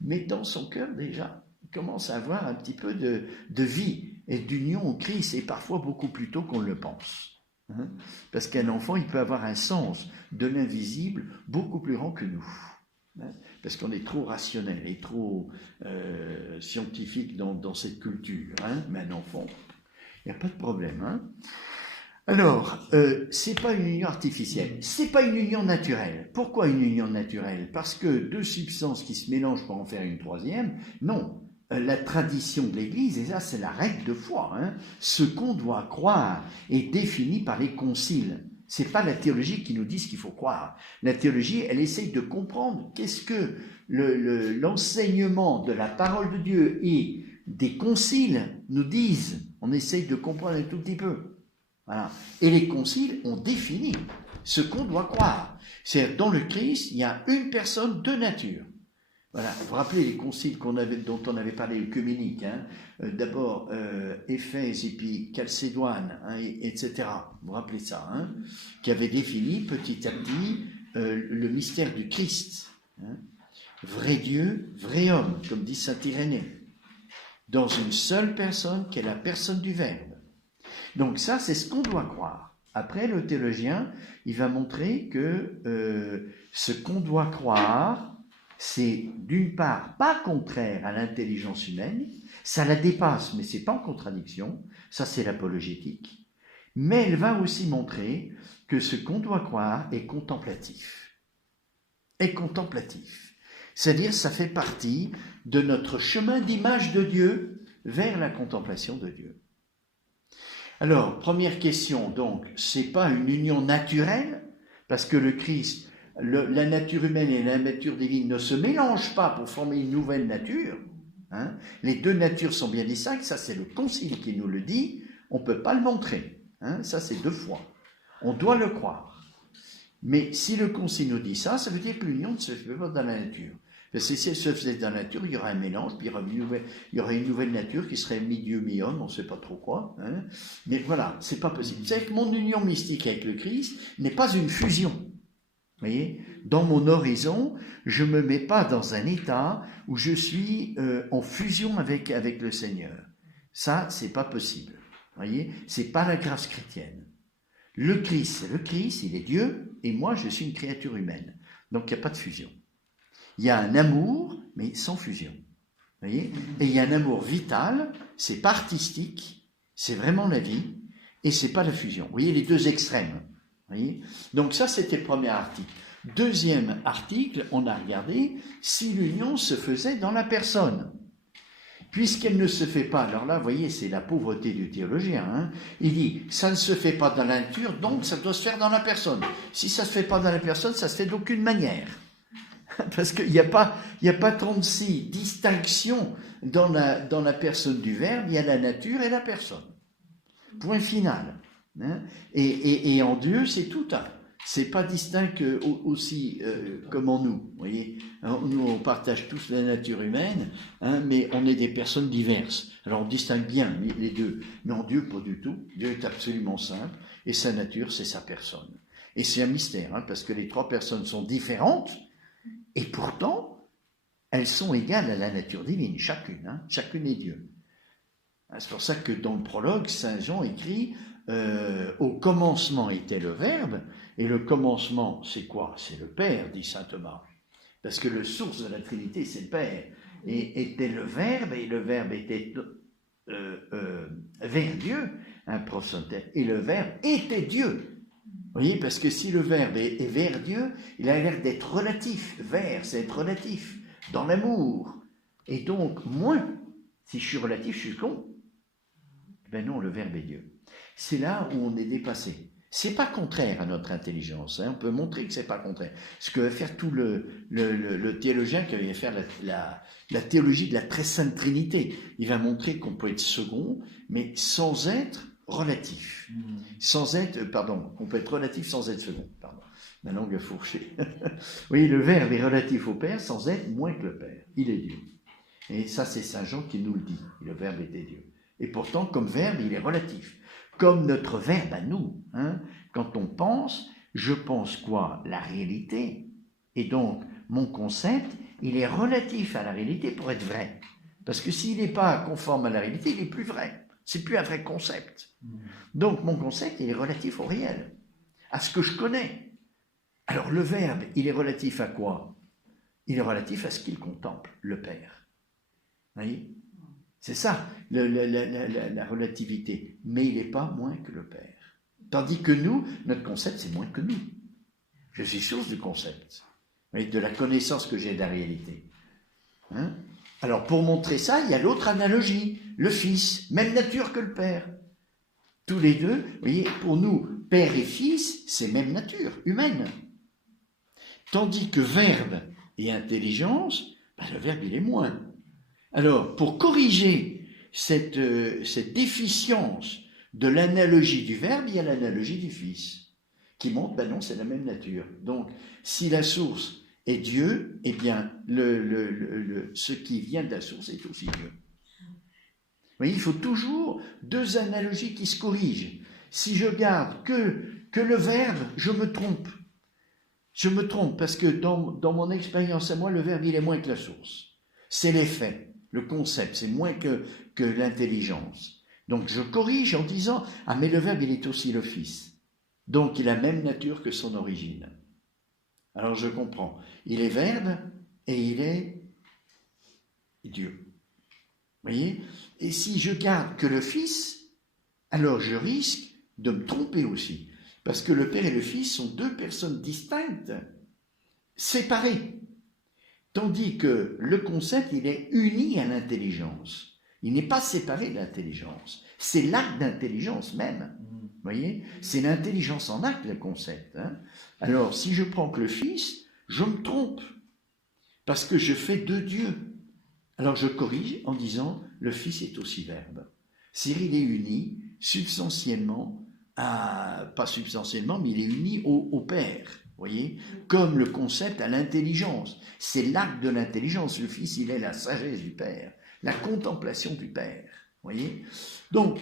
Mais dans son cœur, déjà, il commence à avoir un petit peu de vie et d'union au Christ, et parfois beaucoup plus tôt qu'on le pense. Parce qu'un enfant, il peut avoir un sens de l'invisible beaucoup plus grand que nous. Parce qu'on est trop rationnel et trop scientifique dans cette culture. Mais un enfant, il n'y a pas de problème. Alors, c'est pas une union artificielle, c'est pas une union naturelle. Pourquoi une union naturelle? Parce que deux substances qui se mélangent pour en faire une troisième, non. La tradition de l'Église, et ça c'est la règle de foi, ce qu'on doit croire est défini par les conciles. C'est pas la théologie qui nous dit ce qu'il faut croire. La théologie, elle essaye de comprendre qu'est-ce que l'enseignement de la parole de Dieu et des conciles nous disent. On essaye de comprendre un tout petit peu. Voilà. Et les conciles ont défini ce qu'on doit croire. C'est-à-dire, dans le Christ, il y a une personne, deux natures. Voilà. Vous vous rappelez les conciles dont on avait parlé, œcuméniques, d'abord Éphèse et puis Chalcédoine, etc. Vous vous rappelez ça, qui avait défini petit à petit le mystère du Christ. Vrai Dieu, vrai homme, comme dit saint Irénée, dans une seule personne qui est la personne du Verbe. Donc ça, c'est ce qu'on doit croire. Après, le théologien, il va montrer que ce qu'on doit croire, c'est d'une part pas contraire à l'intelligence humaine, ça la dépasse, mais c'est pas en contradiction, ça c'est l'apologétique, mais elle va aussi montrer que ce qu'on doit croire est contemplatif. C'est-à-dire, ça fait partie de notre chemin d'image de Dieu vers la contemplation de Dieu. Alors, première question, donc, c'est pas une union naturelle, parce que le Christ, la nature humaine et la nature divine ne se mélangent pas pour former une nouvelle nature. Les deux natures sont bien distinctes, ça c'est le Concile qui nous le dit, on ne peut pas le montrer. Ça c'est deux fois. On doit le croire. Mais si le Concile nous dit ça, ça veut dire que l'union ne se fait pas dans la nature. Parce que si elle se faisait dans la nature, il y aurait un mélange, puis il y aurait une nouvelle nature qui serait mi-dieu, mi-homme, on ne sait pas trop quoi. Mais voilà, c'est pas possible. C'est que mon union mystique avec le Christ n'est pas une fusion. Vous voyez, dans mon horizon, je ne me mets pas dans un état où je suis en fusion avec le Seigneur. Ça, c'est pas possible. Vous voyez, c'est pas la grâce chrétienne. Le Christ, c'est le Christ, il est Dieu, et moi, je suis une créature humaine. Donc, il n'y a pas de fusion. Il y a un amour, mais sans fusion. Vous voyez, et il y a un amour vital, c'est pas artistique, c'est vraiment la vie, et c'est pas la fusion. Vous voyez, les deux extrêmes. Voyez, donc ça, c'était le premier article. Deuxième article, on a regardé si l'union se faisait dans la personne. puisqu'elle ne se fait pas, alors là, vous voyez, c'est la pauvreté du théologien, hein. Il dit, ça ne se fait pas dans la nature, donc ça doit se faire dans la personne. Si ça ne se fait pas dans la personne, ça se fait d'aucune manière. Parce qu'il n'y a pas 36 distinctions dans la personne du Verbe, il y a la nature et la personne. Point final. Hein. Et en Dieu, c'est tout un. C'est pas distinct aussi comme en nous. Vous voyez, alors, nous, on partage tous la nature humaine, hein, mais on est des personnes diverses. Alors on distingue bien les deux. Mais en Dieu, pas du tout. Dieu est absolument simple, et sa nature, c'est sa personne. Et c'est un mystère, hein, parce que les trois personnes sont différentes, et pourtant, elles sont égales à la nature divine, chacune. Hein, chacune est Dieu. C'est pour ça que dans le prologue, Saint Jean écrit au commencement était le Verbe, et le commencement, c'est quoi? C'est le Père, dit saint Thomas. Parce que le source de la Trinité, c'est le Père. Et était le Verbe, et le Verbe était vers Dieu, un prophète, et le Verbe était Dieu. Vous voyez, parce que si le Verbe est vers Dieu, il a l'air d'être relatif. Vers, c'est être relatif, dans l'amour. Et donc, moins, si je suis relatif, je suis con. Ben non, le Verbe est Dieu. C'est là où on est dépassé. C'est pas contraire à notre intelligence. Hein. On peut montrer que c'est pas contraire. Ce que va faire tout le théologien qui va faire la théologie de la très sainte Trinité. Il va montrer qu'on peut être second, mais sans être relatif. On peut être relatif sans être second. Pardon. Ma langue est fourchée. Oui, le Verbe est relatif au Père sans être moins que le Père. Il est Dieu. Et ça, c'est Saint Jean qui nous le dit. Le Verbe était Dieu. Et pourtant, comme Verbe, il est relatif. Comme notre Verbe à nous. Hein. Quand on pense, je pense quoi? La réalité. Et donc, mon concept, il est relatif à la réalité pour être vrai. Parce que s'il n'est pas conforme à la réalité, il n'est plus vrai. C'est plus un vrai concept. Donc, mon concept, il est relatif au réel, à ce que je connais. Alors, le Verbe, il est relatif à quoi? Il est relatif à ce qu'il contemple, le Père. Vous voyez? C'est ça, la relativité. Mais il n'est pas moins que le Père. Tandis que nous, notre concept, c'est moins que nous. Je suis source du concept, de la connaissance que j'ai de la réalité. Hein? Alors, pour montrer ça, il y a l'autre analogie, le Fils, même nature que le Père. Tous les deux, vous voyez, pour nous, Père et Fils, c'est même nature, humaine. Tandis que Verbe et intelligence, le Verbe, il est moins. Alors, pour corriger cette déficience de l'analogie du Verbe, il y a l'analogie du Fils, qui montre, non, c'est la même nature. Donc, si la source est Dieu, eh bien, ce qui vient de la source est aussi Dieu. Vous voyez, il faut toujours deux analogies qui se corrigent. Si je garde que le Verbe, je me trompe. Je me trompe parce que dans mon expérience à moi, le Verbe, il est moins que la source. C'est l'effet. Le concept, c'est moins que l'intelligence. Donc je corrige en disant, mais le Verbe, il est aussi le Fils. Donc il a la même nature que son origine. Alors je comprends. Il est Verbe et il est Dieu. Vous voyez? Et si je garde que le Fils, alors je risque de me tromper aussi. Parce que le Père et le Fils sont deux personnes distinctes, séparées. Tandis que le concept, il est uni à l'intelligence. Il n'est pas séparé de l'intelligence. C'est l'acte d'intelligence même. Vous voyez? C'est l'intelligence en acte, le concept. Hein. Alors, si je prends que le Fils, je me trompe. Parce que je fais de Dieu. Alors, je corrige en disant, le Fils est aussi Verbe. C'est-à-dire, il est uni substantiellement, pas substantiellement, mais il est uni au Père. Vous voyez, comme le concept à l'intelligence. C'est l'acte de l'intelligence. Le Fils, il est la sagesse du Père, la contemplation du Père. Vous voyez? Donc,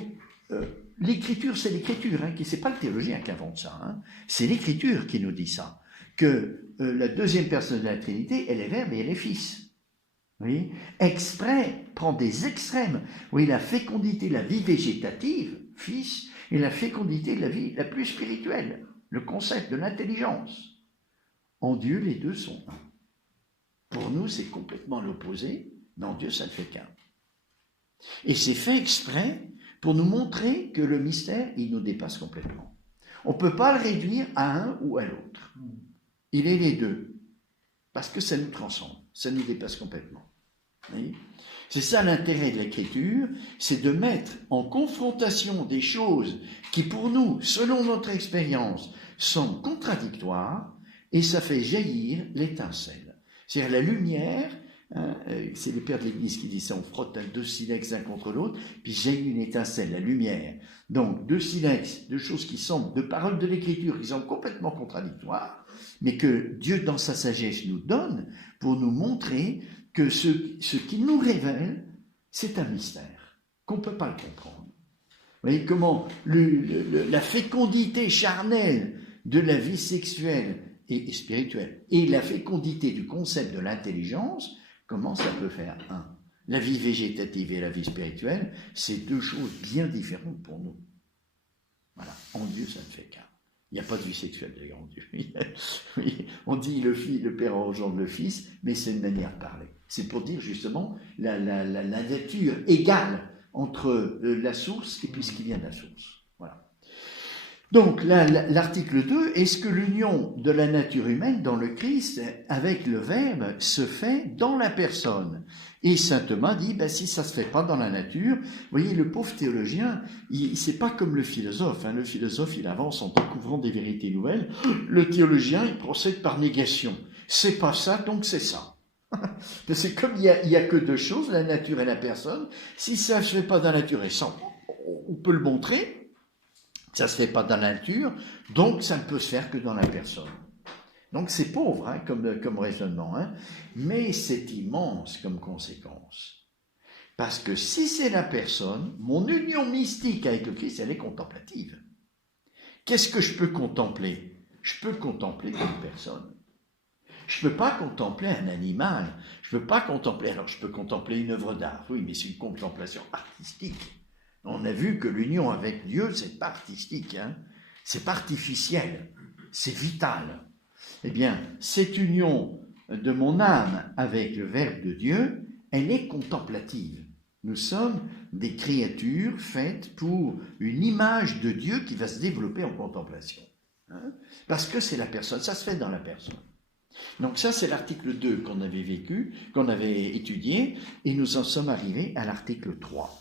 l'écriture, c'est l'écriture. C'est pas le théologien qui invente ça. Hein. C'est l'écriture qui nous dit ça. Que la deuxième personne de la Trinité, elle est Verbe et elle est Fils. Vous voyez? Exprès prend des extrêmes. Vous voyez, la fécondité, la vie végétative, Fils, et la fécondité de la vie la plus spirituelle. Le concept de l'intelligence. En Dieu, les deux sont un. Pour nous, c'est complètement l'opposé, mais en Dieu, ça ne fait qu'un. Et c'est fait exprès pour nous montrer que le mystère, il nous dépasse complètement. On ne peut pas le réduire à un ou à l'autre. Il est les deux, parce que ça nous transcende, ça nous dépasse complètement. Oui. C'est ça l'intérêt de l'écriture, c'est de mettre en confrontation des choses qui pour nous, selon notre expérience, sont contradictoires, et ça fait jaillir l'étincelle. C'est-à-dire la lumière, c'est le père de l'Église qui dit ça, on frotte deux silex l'un contre l'autre, puis jaillit une étincelle, la lumière. Donc deux silex, deux choses qui semblent, deux paroles de l'écriture qui sont complètement contradictoires, mais que Dieu dans sa sagesse nous donne pour nous montrer que ce qu'il nous révèle, c'est un mystère, qu'on ne peut pas le comprendre. Vous voyez comment la fécondité charnelle de la vie sexuelle et spirituelle et la fécondité du concept de l'intelligence, comment ça peut faire un? La vie végétative et la vie spirituelle, c'est deux choses bien différentes pour nous. Voilà, en Dieu ça ne fait qu'un. Il n'y a pas de vie sexuelle d'ailleurs en Dieu. Oui, on dit le Père engendre le Fils, mais c'est une manière de parler. C'est pour dire justement la nature égale entre la source et puis ce qui vient de la source. Voilà. Donc là, l'article 2, est-ce que l'union de la nature humaine dans le Christ avec le Verbe se fait dans la personne? Et saint Thomas dit, si ça ne se fait pas dans la nature, vous voyez, le pauvre théologien, c'est pas comme le philosophe. Le philosophe, il avance en découvrant des vérités nouvelles. Le théologien, il procède par négation. C'est pas ça, donc c'est ça. C'est comme il y a que deux choses, la nature et la personne. Si ça ne se fait pas dans la nature, et ça, on peut le montrer, ça ne se fait pas dans la nature, donc ça ne peut se faire que dans la personne. Donc c'est pauvre comme raisonnement, mais c'est immense comme conséquence. Parce que si c'est la personne, mon union mystique avec le Christ, elle est contemplative. Qu'est-ce que je peux contempler? Je peux contempler une personne. Je ne peux pas contempler un animal. Je ne peux pas contempler... Alors je peux contempler une œuvre d'art, oui, mais c'est une contemplation artistique. On a vu que l'union avec Dieu, c'est pas artistique, c'est pas artificiel, c'est vital. Eh bien, cette union de mon âme avec le Verbe de Dieu, elle est contemplative. Nous sommes des créatures faites pour une image de Dieu qui va se développer en contemplation. Parce que c'est la personne, ça se fait dans la personne. Donc ça, c'est l'article 2 qu'on avait étudié, et nous en sommes arrivés à l'article 3.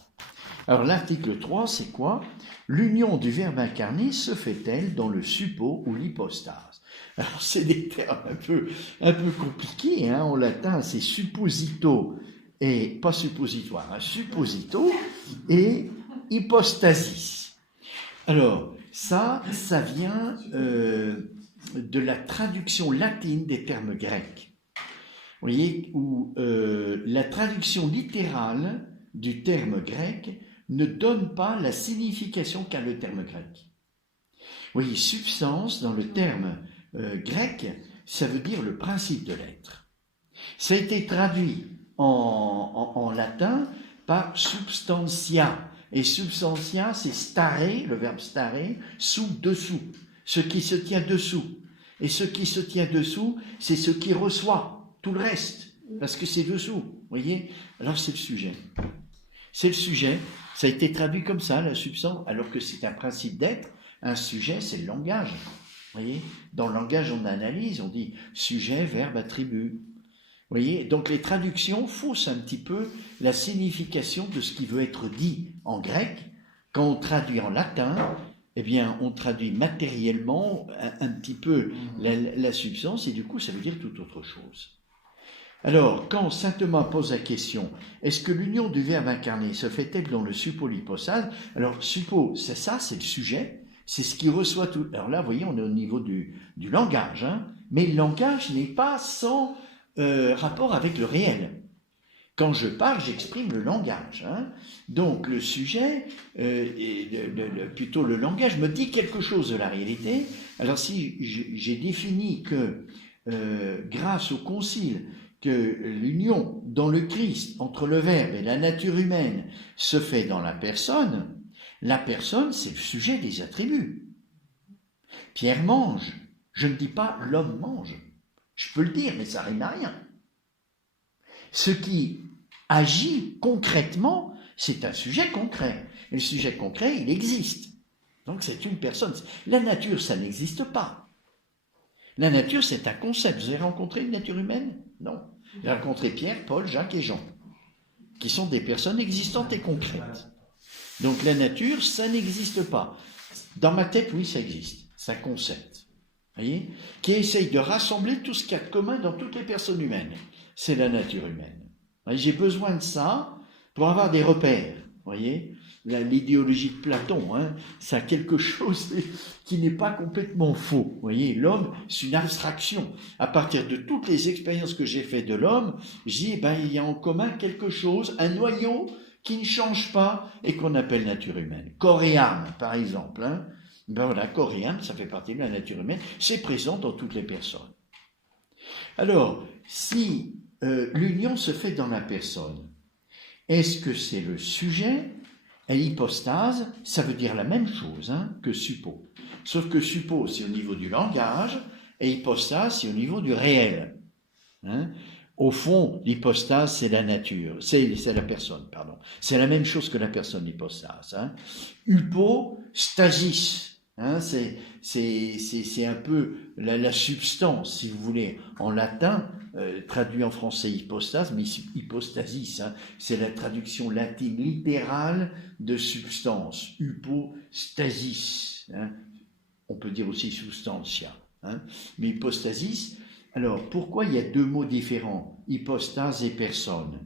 Alors l'article 3, c'est quoi? L'union du Verbe incarné se fait-elle dans le suppôt ou l'hypostase? Alors c'est des termes un peu compliqués, en latin c'est supposito et pas suppositoire, supposito et hypostasis. Alors ça vient de la traduction latine des termes grecs. Vous voyez, où la traduction littérale du terme grec ne donne pas la signification qu'a le terme grec. Vous voyez, substance, dans le terme grec, ça veut dire le principe de l'être. Ça a été traduit en latin par substantia. Et substantia, c'est stare, le verbe stare, dessous. Ce qui se tient dessous. Et ce qui se tient dessous, c'est ce qui reçoit tout le reste. Parce que c'est dessous. Vous voyez? Alors c'est le sujet. C'est le sujet. Ça a été traduit comme ça, la substance, alors que c'est un principe d'être. Un sujet, c'est le langage. Vous voyez? Dans le langage, on analyse, on dit sujet, verbe, attribut. Vous voyez? Donc les traductions faussent un petit peu la signification de ce qui veut être dit en grec. Quand on traduit en latin, eh bien, on traduit matériellement un petit peu la substance, et du coup, ça veut dire tout autre chose. Alors, quand saint Thomas pose la question, est-ce que l'union du Verbe incarné se fait-elle dans le suppôt l'hypostase? Alors, suppôt, c'est ça, c'est le sujet, c'est ce qui reçoit tout. Alors là, vous voyez, on est au niveau du langage, mais le langage n'est pas sans rapport avec le réel. Quand je parle, j'exprime le langage. Donc, le sujet, plutôt le langage, me dit quelque chose de la réalité. Alors, si j'ai défini que, grâce au concile, que l'union dans le Christ entre le Verbe et la nature humaine se fait dans la personne, c'est le sujet des attributs. Pierre mange. Je ne dis pas l'homme mange. Je peux le dire, mais ça rime à rien. Ce qui agit concrètement, c'est un sujet concret. Et le sujet concret, il existe. Donc c'est une personne. La nature, ça n'existe pas. La nature, c'est un concept. Vous avez rencontré une nature humaine? Non. J'ai rencontré Pierre, Paul, Jacques et Jean. qui sont des personnes existantes et concrètes. Donc la nature, ça n'existe pas. Dans ma tête, oui, ça existe. C'est un concept, voyez, qui essaye de rassembler tout ce qu'il y a de commun dans toutes les personnes humaines. C'est la nature humaine. J'ai besoin de ça pour avoir des repères, voyez. L'idéologie de Platon, ça a quelque chose qui n'est pas complètement faux. Vous voyez, l'homme, c'est une abstraction. À partir de toutes les expériences que j'ai faites de l'homme, je dis, il y a en commun quelque chose, un noyau qui ne change pas et qu'on appelle nature humaine. Corps et âme, par exemple. Voilà, corps et âme, ça fait partie de la nature humaine. C'est présent dans toutes les personnes. Alors, si l'union se fait dans la personne, est-ce que c'est le sujet? Et l'hypostase, ça veut dire la même chose que suppo. Sauf que suppo, c'est au niveau du langage, et hypostase, c'est au niveau du réel. Au fond, l'hypostase, c'est la nature, c'est la personne, pardon. C'est la même chose que la personne, l'hypostase. Hypostasis, c'est un peu la substance, si vous voulez, en latin, traduit en français hypostase, mais hypostasis, c'est la traduction latine littérale de substance, hypostasis, on peut dire aussi substantia, mais hypostasis. Alors, pourquoi il y a deux mots différents, hypostase et personne?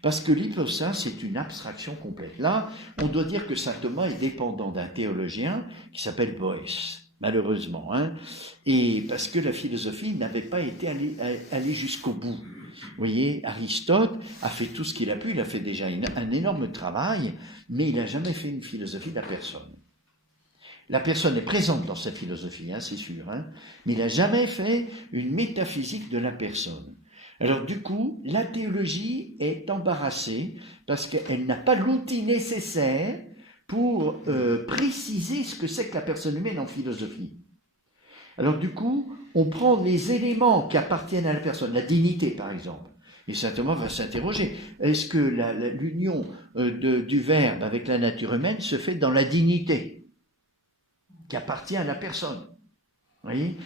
Parce que l'hypostase, c'est une abstraction complète. Là, on doit dire que saint Thomas est dépendant d'un théologien qui s'appelle Boès, malheureusement, et parce que la philosophie n'avait pas été allée jusqu'au bout. Vous voyez, Aristote a fait tout ce qu'il a pu, il a fait déjà un énorme travail, mais il n'a jamais fait une philosophie de la personne. La personne est présente dans cette philosophie, c'est sûr, mais il n'a jamais fait une métaphysique de la personne. Alors du coup, la théologie est embarrassée parce qu'elle n'a pas l'outil nécessaire pour préciser ce que c'est que la personne humaine en philosophie. Alors du coup, on prend les éléments qui appartiennent à la personne, la dignité par exemple, et saint Thomas va s'interroger, est-ce que l'union du Verbe avec la nature humaine se fait dans la dignité qui appartient à la personne? Vous voyez,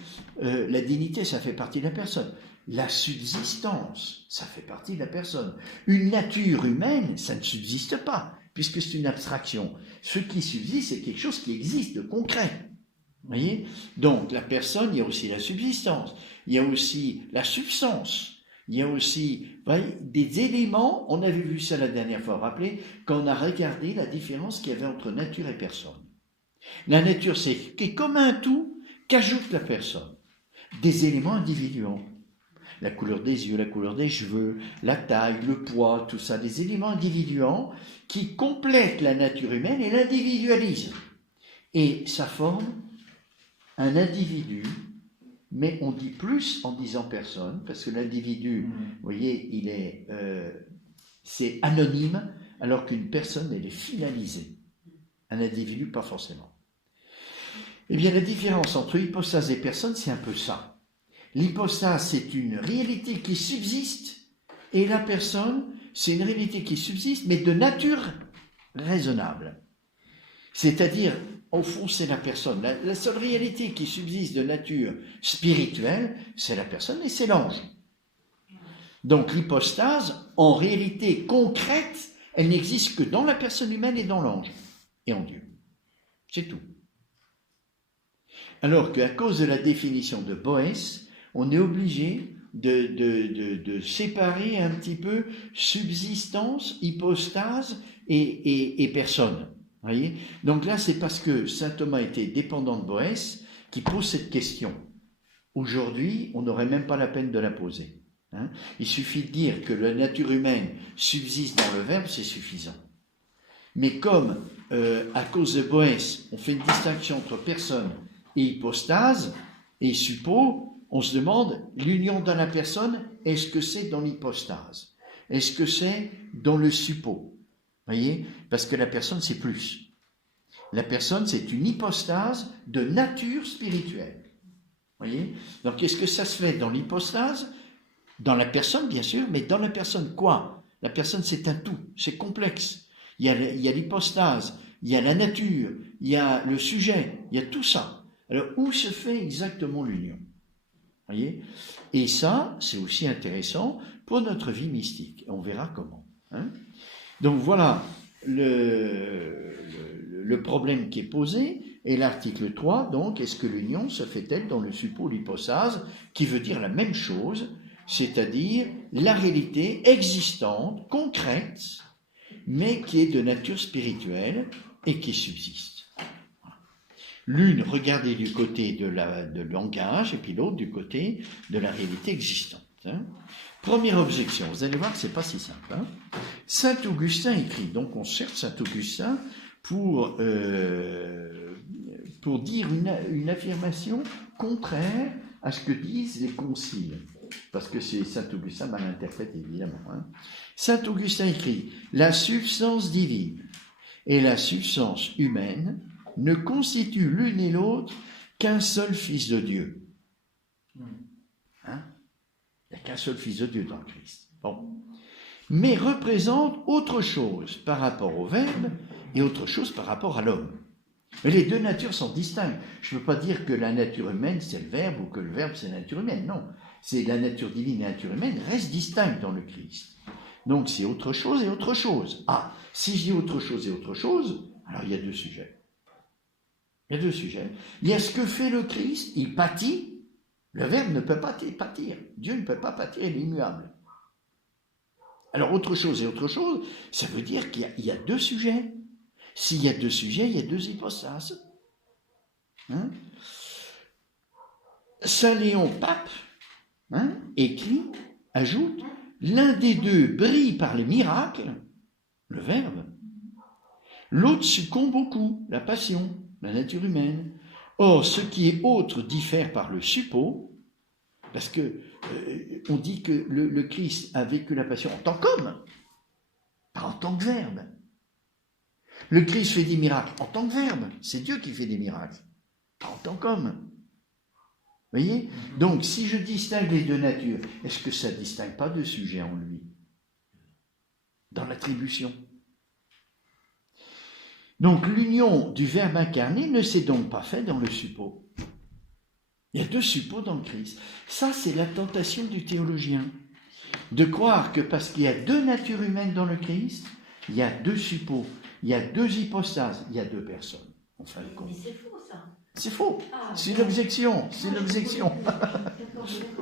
la dignité, ça fait partie de la personne. La subsistance, ça fait partie de la personne. Une nature humaine, ça ne subsiste pas, puisque c'est une abstraction. Ce qui subsiste, c'est quelque chose qui existe de concret. Vous voyez? Donc, la personne, il y a aussi la subsistance, il y a aussi la substance, il y a aussi, vous voyez, des éléments. On avait vu ça la dernière fois, rappelez, quand on a regardé la différence qu'il y avait entre nature et personne. La nature, c'est comme un tout qu'ajoute la personne. Des éléments individuants. La couleur des yeux, la couleur des cheveux, la taille, le poids, tout ça, des éléments individuants qui complètent la nature humaine et l'individualisent. Et ça forme un individu, mais on dit plus en disant personne, parce que l'individu, vous voyez, c'est anonyme, alors qu'une personne, elle est finalisée. Un individu, pas forcément. Eh bien, la différence entre hypostase et personne, c'est un peu ça. L'hypostase, c'est une réalité qui subsiste, et la personne, c'est une réalité qui subsiste, mais de nature raisonnable. C'est-à-dire, au fond, c'est la personne. La seule réalité qui subsiste de nature spirituelle, c'est la personne et c'est l'ange. Donc l'hypostase, en réalité concrète, elle n'existe que dans la personne humaine et dans l'ange, et en Dieu. C'est tout. Alors qu'à cause de la définition de Boès, on est obligé de séparer un petit peu subsistance, hypostase et personne. Voyez. Donc là, c'est parce que saint Thomas était dépendant de Boès qui pose cette question. Aujourd'hui, on n'aurait même pas la peine de la poser. Il suffit de dire que la nature humaine subsiste dans le Verbe, c'est suffisant. Mais comme, à cause de Boès, on fait une distinction entre personne et hypostase et suppo, on se demande, l'union dans la personne, est-ce que c'est dans l'hypostase? Est-ce que c'est dans le suppo? Voyez? Parce que la personne, c'est plus. La personne, c'est une hypostase de nature spirituelle. Voyez? Donc, est-ce que ça se fait dans l'hypostase? Dans la personne, bien sûr, mais dans la personne, quoi? La personne, c'est un tout, c'est complexe. Il y a l'hypostase, il y a la nature, il y a le sujet, il y a tout ça. Alors, où se fait exactement l'union? Voyez? Et ça, c'est aussi intéressant pour notre vie mystique. On verra comment. Donc voilà le problème qui est posé. Et l'article 3, donc, est-ce que l'union se fait-elle dans le suppôt l'hypostase, qui veut dire la même chose, c'est-à-dire la réalité existante, concrète, mais qui est de nature spirituelle et qui subsiste. L'une, regardez du côté de langage, et puis l'autre du côté de la réalité existante. Première objection, vous allez voir que c'est pas si simple. Saint Augustin écrit, donc on cherche Saint Augustin pour dire une affirmation contraire à ce que disent les conciles. Parce que c'est Saint Augustin mal interprète évidemment. Saint Augustin écrit « La substance divine et la substance humaine ne constituent l'une et l'autre qu'un seul Fils de Dieu. » Il n'y a qu'un seul Fils de Dieu dans le Christ. Bon. Mais représente autre chose par rapport au Verbe et autre chose par rapport à l'homme. Mais les deux natures sont distinctes. Je ne veux pas dire que la nature humaine c'est le Verbe ou que le Verbe c'est la nature humaine. Non, c'est la nature divine et la nature humaine restent distinctes dans le Christ. Donc c'est autre chose et autre chose. Ah, si je dis autre chose et autre chose, alors il y a deux sujets. Il y a deux sujets. Il y a ce que fait le Christ, il pâtit. Le Verbe ne peut pas pâtir. Dieu ne peut pas pâtir, il est immuable. Alors autre chose et autre chose, ça veut dire qu'il y a deux sujets. S'il y a deux sujets, il y a deux hypostases. Saint Léon Pape écrit, ajoute, l'un des deux brille par le miracle, le Verbe, l'autre succombe au coup, la passion, la nature humaine. Or, ce qui est autre diffère par le suppôt, parce que on dit que le Christ a vécu la passion en tant qu'homme, pas en tant que Verbe. Le Christ fait des miracles en tant que Verbe, c'est Dieu qui fait des miracles, pas en tant qu'homme. Vous voyez ? Donc, si je distingue les deux natures, est-ce que ça ne distingue pas de sujet en lui ? Dans l'attribution. Donc, l'union du Verbe incarné ne s'est donc pas faite dans le suppôt. Il y a deux suppôts dans le Christ. Ça, c'est la tentation du théologien. De croire que parce qu'il y a deux natures humaines dans le Christ, il y a deux suppôts, il y a deux hypostases, il y a deux personnes. En fin de compte. Mais c'est faux, ça. C'est faux. C'est l'objection. C'est l'objection.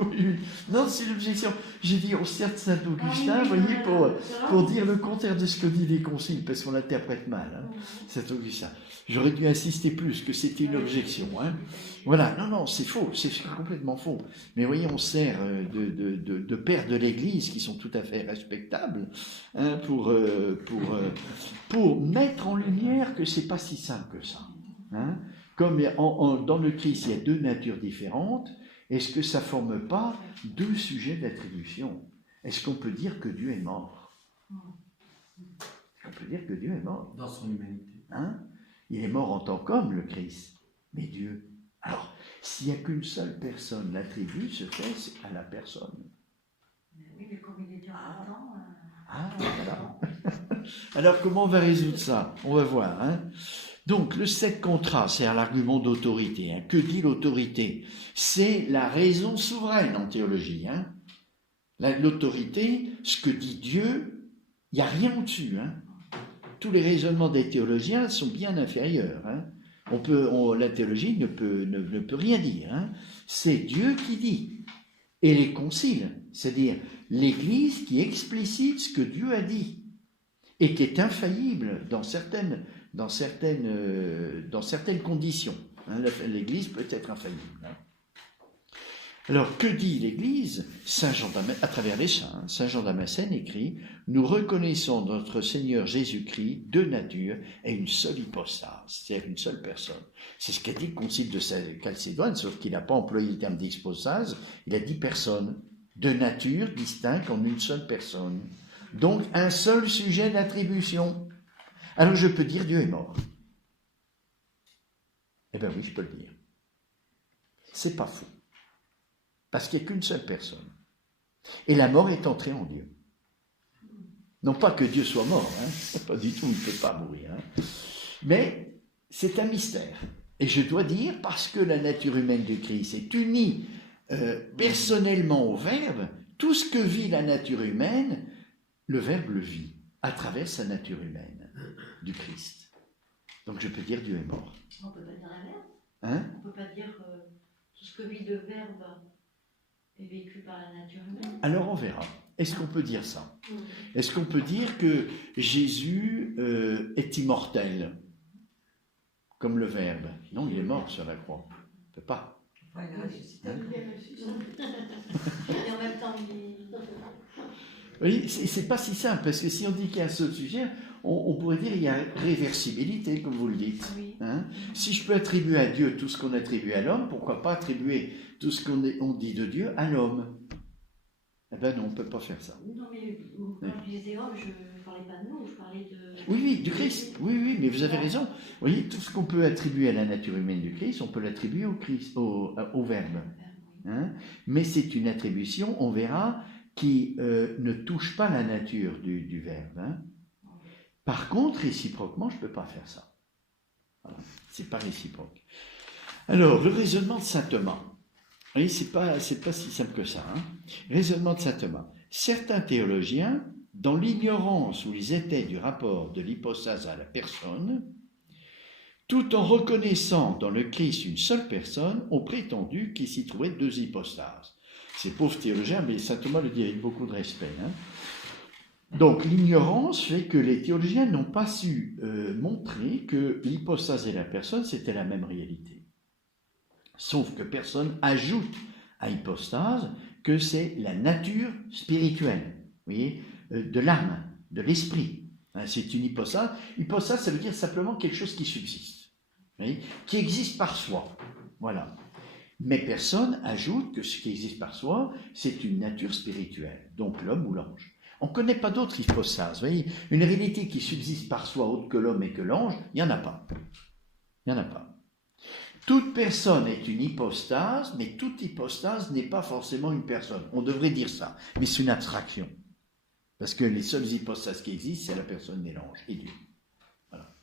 Oui. Non, c'est l'objection. J'ai dit, on sert de Saint Augustin, vous voyez, pour dire le contraire de ce que dit les conciles, parce qu'on l'interprète mal, Saint Augustin. J'aurais dû insister plus que c'était une objection. Voilà, non, c'est faux, c'est complètement faux. Mais vous voyez, on sert de pères de l'Église qui sont tout à fait respectables pour mettre en lumière que c'est pas si simple que ça. Comme dans le Christ, il y a deux natures différentes, est-ce que ça ne forme pas deux sujets d'attribution ? Est-ce qu'on peut dire que Dieu est mort ? On peut dire que Dieu est mort. Dans son humanité. Il est mort en tant qu'homme, le Christ, mais Dieu. Alors, s'il n'y a qu'une seule personne, l'attribut se fait à la personne. Oui, mais comme il est Dieu en temps... Voilà. Alors, comment on va résoudre ça ? On va voir, Donc, le 7 contrat, c'est un argument d'autorité. Que dit l'autorité ? C'est la raison souveraine en théologie. L'autorité, ce que dit Dieu, il n'y a rien au-dessus. Tous les raisonnements des théologiens sont bien inférieurs. La théologie ne peut rien dire. C'est Dieu qui dit. Et les conciles, c'est-à-dire l'Église qui explicite ce que Dieu a dit et qui est infaillible dans certaines conditions. L'Église peut être infaillible. Alors, que dit l'Église ? À travers les saints, Saint Jean Damascène écrit « Nous reconnaissons notre Seigneur Jésus-Christ deux natures et une seule hypostase, c'est-à-dire une seule personne. » C'est ce qu'a dit le concile de Chalcédoine, sauf qu'il n'a pas employé le terme d'hypostase, il a dit personne, deux natures distinctes en une seule personne. Donc, un seul sujet d'attribution. Alors, je peux dire Dieu est mort. Eh bien oui, je peux le dire. C'est pas faux. Parce qu'il n'y a qu'une seule personne. Et la mort est entrée en Dieu. Non pas que Dieu soit mort, pas du tout, il ne peut pas mourir. Mais c'est un mystère. Et je dois dire, parce que la nature humaine de Christ est unie personnellement au Verbe, tout ce que vit la nature humaine, le Verbe le vit. à travers sa nature humaine du Christ. Donc je peux dire Dieu est mort. On ne peut pas dire l'inverse. Hein? On ne peut pas dire que tout ce que vit le Verbe est vécu par la nature humaine. Alors on verra. Est-ce qu'on peut dire ça? Est-ce qu'on peut dire que Jésus est immortel, comme le Verbe? Non, il est mort sur la croix. On ne peut pas. Ouais, il a ressuscité. Et en même temps, Oui, c'est pas si simple, parce que si on dit qu'il y a un seul sujet, on pourrait dire qu'il y a réversibilité, comme vous le dites. oui. Hein? Si je peux attribuer à Dieu tout ce qu'on attribue à l'homme, pourquoi pas attribuer tout ce on dit de Dieu à l'homme? Eh bien non, on ne peut pas faire ça. Non, mais quand je disais homme, je ne parlais pas de nous, je parlais de... Oui, du Christ. Oui, mais vous avez raison. Vous voyez, tout ce qu'on peut attribuer à la nature humaine du Christ, on peut l'attribuer au Christ, au Verbe. Hein? Mais c'est une attribution, on verra, qui ne touche pas la nature du Verbe. Hein? Par contre, réciproquement, je ne peux pas faire ça. Voilà. C'est pas réciproque. Alors, le raisonnement de saint Thomas. Vous voyez, c'est pas si simple que ça. Hein? Raisonnement de saint Thomas. Certains théologiens, dans l'ignorance où ils étaient du rapport de l'hypostase à la personne, tout en reconnaissant dans le Christ une seule personne, ont prétendu qu'il s'y trouvait deux hypostases. Ces pauvres théologiens, mais saint Thomas le dit avec beaucoup de respect. Hein? Donc l'ignorance fait que les théologiens n'ont pas su montrer que l'hypostase et la personne, c'était la même réalité. Sauf que personne ajoute à hypostase que c'est la nature spirituelle, vous voyez, de l'âme, de l'esprit. Hein, c'est une hypostase. Hypostase, ça veut dire simplement quelque chose qui subsiste, vous voyez, qui existe par soi. Voilà. Mais personne ajoute que ce qui existe par soi, c'est une nature spirituelle, donc l'homme ou l'ange. On ne connaît pas d'autres hypostases. Vous voyez, une réalité qui subsiste par soi autre que l'homme et que l'ange, il n'y en a pas. Il n'y en a pas. Toute personne est une hypostase, mais toute hypostase n'est pas forcément une personne. On devrait dire ça, mais c'est une abstraction. Parce que les seules hypostases qui existent, c'est la personne et l'ange, et Dieu. Voilà.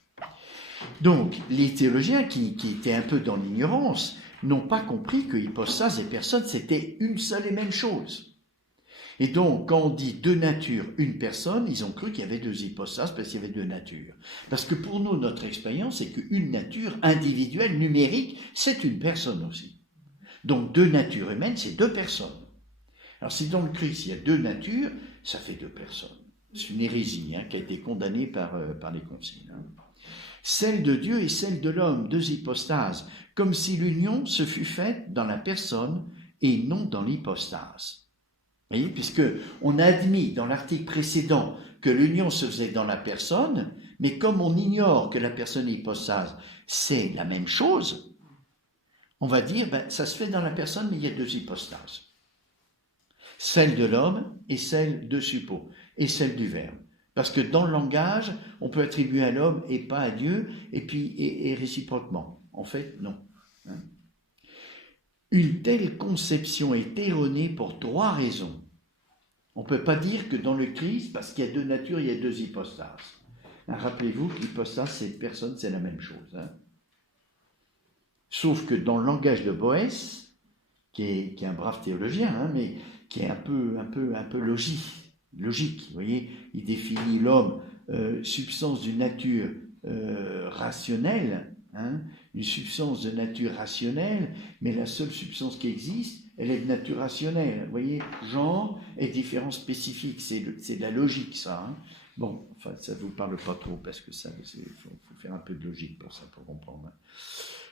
Donc, les théologiens qui étaient un peu dans l'ignorance n'ont pas compris que hypostase et personne, c'était une seule et même chose. Et donc, quand on dit deux natures, une personne, ils ont cru qu'il y avait deux hypostases parce qu'il y avait deux natures. Parce que pour nous, notre expérience, c'est qu'une nature individuelle, numérique, c'est une personne aussi. Donc, deux natures humaines, c'est deux personnes. Alors, si dans le Christ, il y a deux natures, ça fait deux personnes. C'est une hérésie qui a été condamnée par les conciles. Celle de Dieu et celle de l'homme, deux hypostases, comme si l'union se fût faite dans la personne et non dans l'hypostase. Vous voyez, puisque on a admis dans l'article précédent que l'union se faisait dans la personne, mais comme on ignore que la personne et l'hypostase, c'est la même chose, on va dire, ça se fait dans la personne, mais il y a deux hypostases. Celle de l'homme et celle de Suppo, et celle du Verbe. Parce que dans le langage, on peut attribuer à l'homme et pas à Dieu, et réciproquement. En fait, non. Hein? Une telle conception est erronée pour trois raisons. On ne peut pas dire que dans le Christ, parce qu'il y a deux natures, il y a deux hypostases. Rappelez-vous que l'hypostase, c'est personne, c'est la même chose. Hein. Sauf que dans le langage de Boès, qui est un brave théologien, mais qui est un peu logique, vous voyez, il définit l'homme substance d'une nature rationnelle, une substance de nature rationnelle, mais la seule substance qui existe, elle est de nature rationnelle. Vous voyez, genre et différence spécifique, c'est de la logique, ça. Hein. Bon, enfin, ça ne vous parle pas trop, parce que ça, faut faire un peu de logique pour ça, pour comprendre. Hein.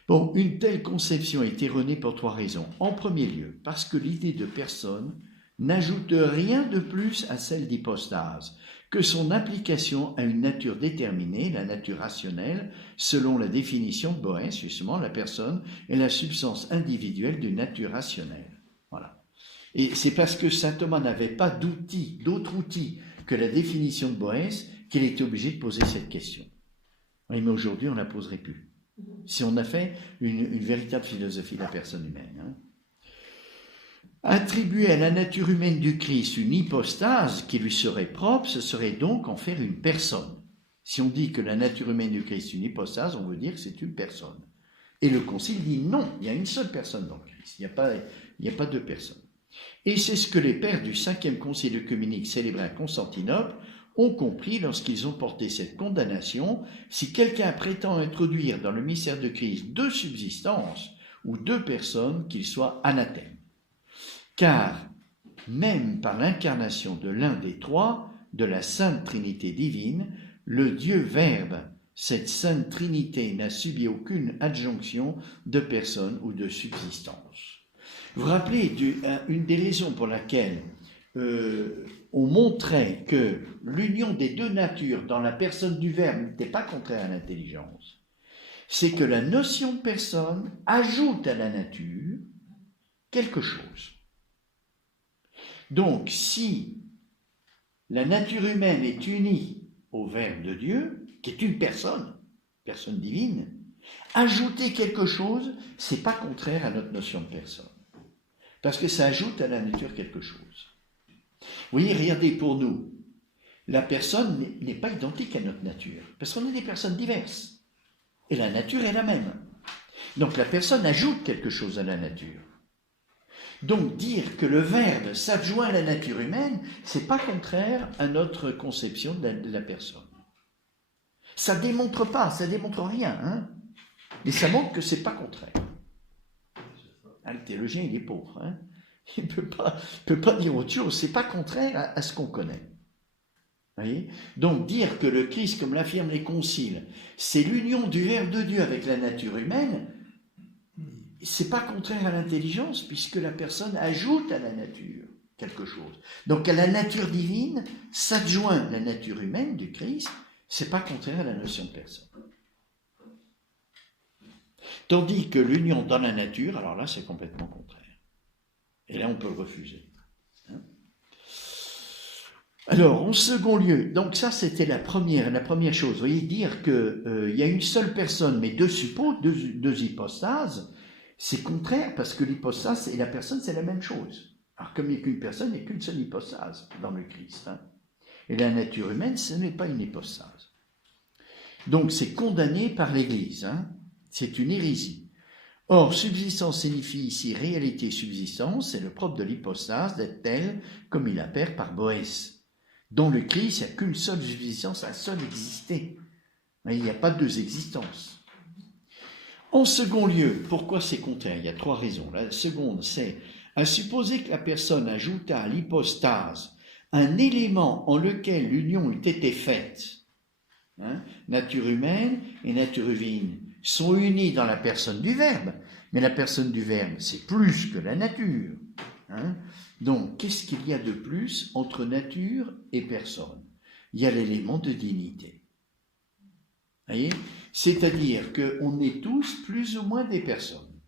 Bon, une telle conception est erronée pour trois raisons. En premier lieu, parce que l'idée de personne n'ajoute rien de plus à celle d'hypostase que son application à une nature déterminée, la nature rationnelle, selon la définition de Boès, justement, la personne est la substance individuelle d'une nature rationnelle. Voilà. Et c'est parce que saint Thomas n'avait pas d'autre outil que la définition de Boès, qu'il était obligé de poser cette question. Oui, mais aujourd'hui, on ne la poserait plus. Si on a fait une véritable philosophie de la personne humaine. Hein. Attribuer à la nature humaine du Christ une hypostase qui lui serait propre, ce serait donc en faire une personne. Si on dit que la nature humaine du Christ est une hypostase, on veut dire que c'est une personne. Et le Concile dit non, il y a une seule personne dans le Christ, il n'y a pas deux personnes. Et c'est ce que les pères du 5e Concile œcuménique célébré à Constantinople ont compris lorsqu'ils ont porté cette condamnation, si quelqu'un prétend introduire dans le mystère de Christ 2 subsistances ou 2 personnes, qu'il soit anathème. Car, même par l'incarnation de l'un des 3, de la Sainte Trinité divine, le Dieu Verbe, cette Sainte Trinité n'a subi aucune adjonction de personne ou de subsistance. Vous vous rappelez une des raisons pour laquelle on montrait que l'union des 2 natures dans la personne du Verbe n'était pas contraire à l'intelligence, c'est que la notion de personne ajoute à la nature quelque chose. Donc, si la nature humaine est unie au Verbe de Dieu, qui est une personne divine, ajouter quelque chose, c'est pas contraire à notre notion de personne. Parce que ça ajoute à la nature quelque chose. Vous voyez, regardez pour nous, la personne n'est pas identique à notre nature, parce qu'on est des personnes diverses. Et la nature est la même. Donc la personne ajoute quelque chose à la nature. Donc dire que le Verbe s'adjoint à la nature humaine, c'est pas contraire à notre conception de la personne. Ça démontre rien, hein, mais ça montre que c'est pas contraire. Le théologien, il est pauvre, hein. Il ne peut pas dire autre chose, c'est pas contraire à ce qu'on connaît. Voyez ? Donc dire que le Christ, comme l'affirment les conciles, c'est l'union du Verbe de Dieu avec la nature humaine, c'est pas contraire à l'intelligence, puisque la personne ajoute à la nature quelque chose. Donc à la nature divine s'adjoint la nature humaine du Christ, c'est pas contraire à la notion de personne. Tandis que l'union dans la nature, alors là c'est complètement contraire. Et là on peut le refuser. Alors, en second lieu, donc ça c'était la première chose. Vous voyez, dire qu'il y a une seule personne, mais 2 suppôts, 2 hypostases, c'est contraire parce que l'hypostase et la personne c'est la même chose. Alors comme il n'y a qu'une personne, il n'y a qu'une seule hypostase dans le Christ. Hein. Et la nature humaine, ce n'est pas une hypostase. Donc c'est condamné par l'Église. Hein. C'est une hérésie. Or, subsistance signifie ici réalité subsistance, c'est le propre de l'hypostase d'être tel comme il appert par Boès. Dans le Christ, il n'y a qu'une seule subsistance, un seul exister. Mais il n'y a pas 2 existences. En second lieu, pourquoi c'est contraire ? Il y a 3 raisons. La seconde, c'est à supposer que la personne ajouta à l'hypostase un élément en lequel l'union eût été faite. Hein, nature humaine et nature divine sont unies dans la personne du Verbe, mais la personne du Verbe, c'est plus que la nature. Hein. Donc, qu'est-ce qu'il y a de plus entre nature et personne ? Il y a l'élément de dignité. Voyez ? C'est-à-dire qu'on est tous plus ou moins des personnes.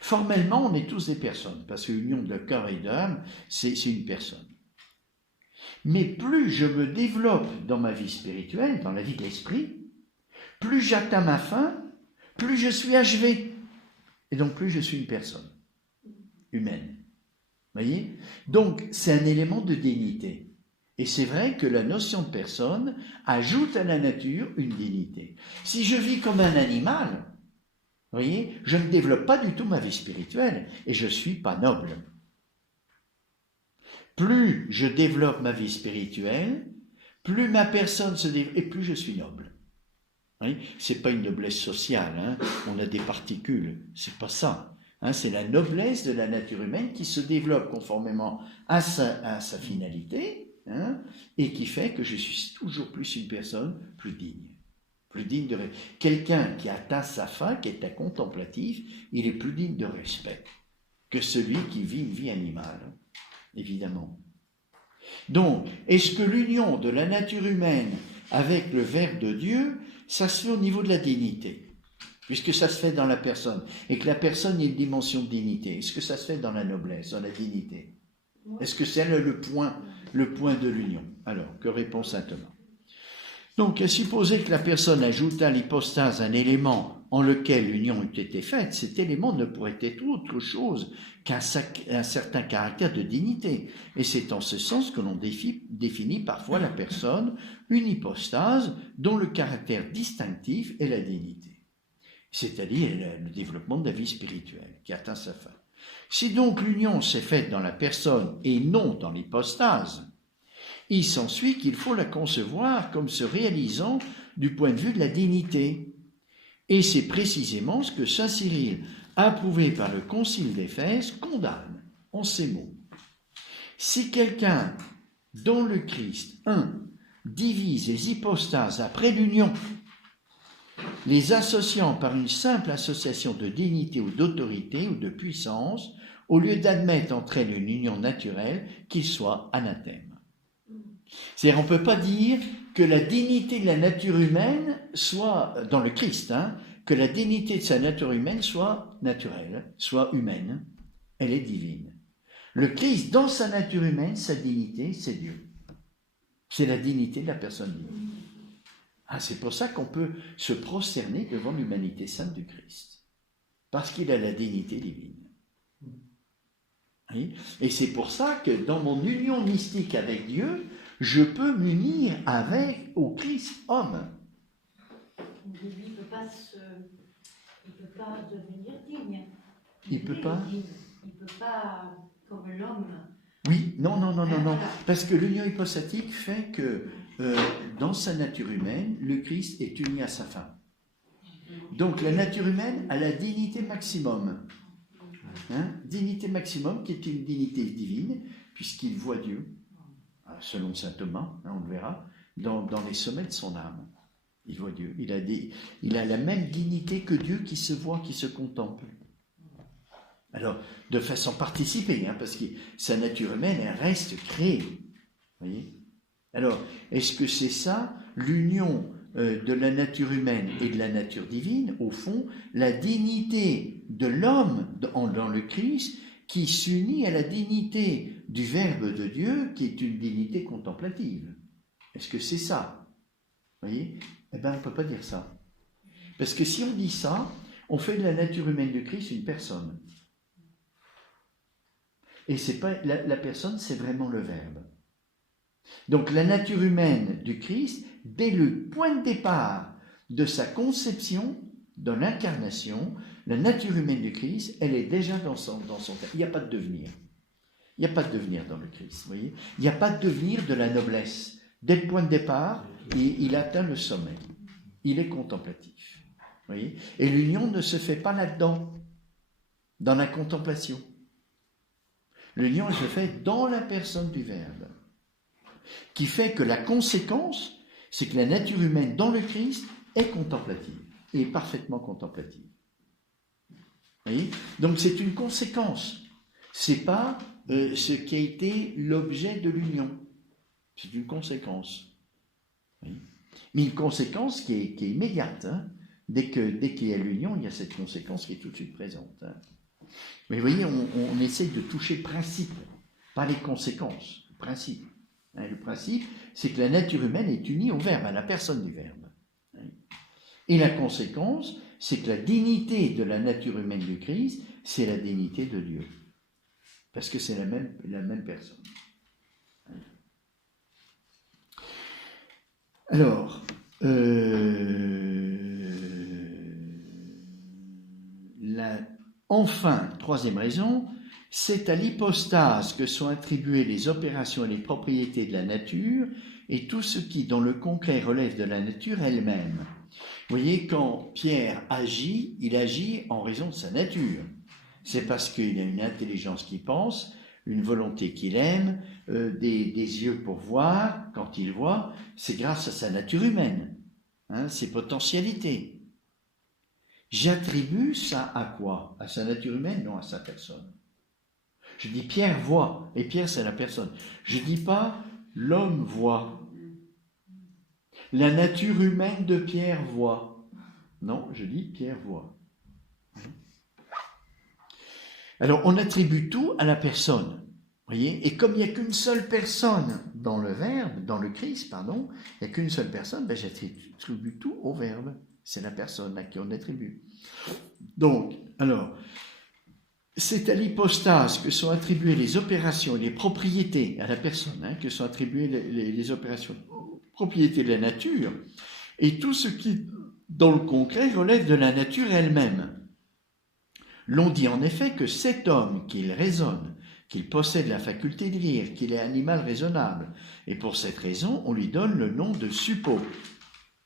Formellement, on est tous des personnes, parce que l'union de cœur et d'âme, c'est une personne. Mais plus je me développe dans ma vie spirituelle, dans la vie de l'esprit, plus j'atteins ma fin, plus je suis achevé. Et donc plus je suis une personne humaine. Voyez ? Donc c'est un élément de dignité. Et c'est vrai que la notion de personne ajoute à la nature une dignité. Si je vis comme un animal, voyez, je ne développe pas du tout ma vie spirituelle et je ne suis pas noble. Plus je développe ma vie spirituelle, plus ma personne se développe et plus je suis noble. Ce n'est pas une noblesse sociale, hein. On a des particules, c'est pas ça. Hein, c'est la noblesse de la nature humaine qui se développe conformément à sa finalité, hein, et qui fait que je suis toujours plus une personne plus digne de quelqu'un qui atteint sa fin, qui est un contemplatif, il est plus digne de respect que celui qui vit une vie animale, évidemment. Donc, est-ce que l'union de la nature humaine avec le Verbe de Dieu, ça se fait au niveau de la dignité, puisque ça se fait dans la personne, et que la personne a une dimension de dignité. Est-ce que ça se fait dans la noblesse, dans la dignité ? Est-ce que c'est le point de l'union ? Alors, que répond saint Thomas ? Donc, supposer que la personne ajoute à l'hypostase un élément en lequel l'union eût été faite, cet élément ne pourrait être autre chose qu'un certain caractère de dignité. Et c'est en ce sens que l'on définit parfois la personne, une hypostase dont le caractère distinctif est la dignité, c'est-à-dire le développement de la vie spirituelle qui atteint sa fin. Si donc l'union s'est faite dans la personne et non dans l'hypostase, Il s'ensuit qu'il faut la concevoir comme se réalisant du point de vue de la dignité. Et c'est précisément ce que saint Cyril, approuvé par le concile d'Éphèse, condamne en ces mots. Si quelqu'un, dans le Christ, divise les hypostases après l'union, les associant par une simple association de dignité ou d'autorité ou de puissance, au lieu d'admettre entre elles une union naturelle, qu'il soit anathème. C'est-à-dire, on ne peut pas dire que la dignité de la nature humaine soit, dans le Christ, que la dignité de sa nature humaine soit naturelle, soit humaine, elle est divine. Le Christ, dans sa nature humaine, sa dignité, c'est Dieu. C'est la dignité de la personne divine. C'est pour ça qu'on peut se prosterner devant l'humanité sainte du Christ, parce qu'il a la dignité divine. Oui. Et c'est pour ça que dans mon union mystique avec Dieu, je peux m'unir au Christ homme. Lui, il ne peut pas devenir digne. Il peut pas. Il ne peut pas, comme l'homme. Oui, non. Parce que l'union hypostatique fait que dans sa nature humaine, le Christ est uni à sa femme. Donc la nature humaine a la dignité maximum. Dignité maximum qui est une dignité divine, puisqu'il voit Dieu, selon saint Thomas, on le verra, dans les sommets de son âme. Il voit Dieu. Il a la même dignité que Dieu qui se voit, qui se contemple. Alors, de façon participée, parce que sa nature humaine, elle reste créée. Voyez ? Alors, est-ce que c'est ça, l'union de la nature humaine et de la nature divine, au fond, la dignité de l'homme dans le Christ, qui s'unit à la dignité du Verbe de Dieu, qui est une dignité contemplative? Est-ce que c'est ça? Voyez ? Eh bien, on ne peut pas dire ça. Parce que si on dit ça, on fait de la nature humaine du Christ une personne. Et c'est pas la personne, c'est vraiment le Verbe. Donc la nature humaine du Christ, dès le point de départ de sa conception, dans l'incarnation, la nature humaine du Christ, elle est déjà dans son terme. Il n'y a pas de devenir. Il n'y a pas de devenir dans le Christ, vous voyez. Il n'y a pas de devenir de la noblesse. Dès le point de départ, il atteint le sommet. Il est contemplatif. Vous voyez. Et l'union ne se fait pas là-dedans, dans la contemplation. L'union, elle se fait dans la personne du Verbe, qui fait que la conséquence, c'est que la nature humaine dans le Christ est contemplative, et parfaitement contemplative. Vous voyez ? Donc c'est une conséquence. C'est pas ce qui a été l'objet de l'union. C'est une conséquence. Oui. Mais une conséquence qui est immédiate. Dès qu'il y a l'union, il y a cette conséquence qui est tout de suite présente. Mais vous voyez, on essaye de toucher le principe, pas les conséquences. Le principe. Le principe, c'est que la nature humaine est unie au Verbe, à la personne du Verbe. Et la conséquence, c'est que la dignité de la nature humaine du Christ, c'est la dignité de Dieu. Parce que c'est la même personne. Alors, enfin, troisième raison, c'est à l'hypostase que sont attribuées les opérations et les propriétés de la nature et tout ce qui, dans le concret, relève de la nature elle-même. Vous voyez, quand Pierre agit, il agit en raison de sa nature. C'est parce qu'il a une intelligence qui pense, une volonté qu'il aime, des yeux pour voir, quand il voit, c'est grâce à sa nature humaine, ses potentialités. J'attribue ça à quoi? À sa nature humaine? Non, à sa personne. Je dis Pierre voit, et Pierre c'est la personne. Je ne dis pas l'homme voit. La nature humaine de Pierre voit. Non, je dis Pierre voit. Alors on attribue tout à la personne. Voyez, et comme il n'y a qu'une seule personne dans le Verbe, dans le Christ, pardon, il n'y a qu'une seule personne, j'attribue tout au Verbe. C'est la personne à qui on attribue. Donc, alors, c'est à l'hypostase que sont attribuées les opérations et les propriétés à la personne, que sont attribuées les opérations, propriétés de la nature, et tout ce qui, dans le concret, relève de la nature elle-même. L'on dit en effet que cet homme qu'il raisonne qu'il possède la faculté de rire, qu'il est animal raisonnable. Et pour cette raison, on lui donne le nom de suppôt,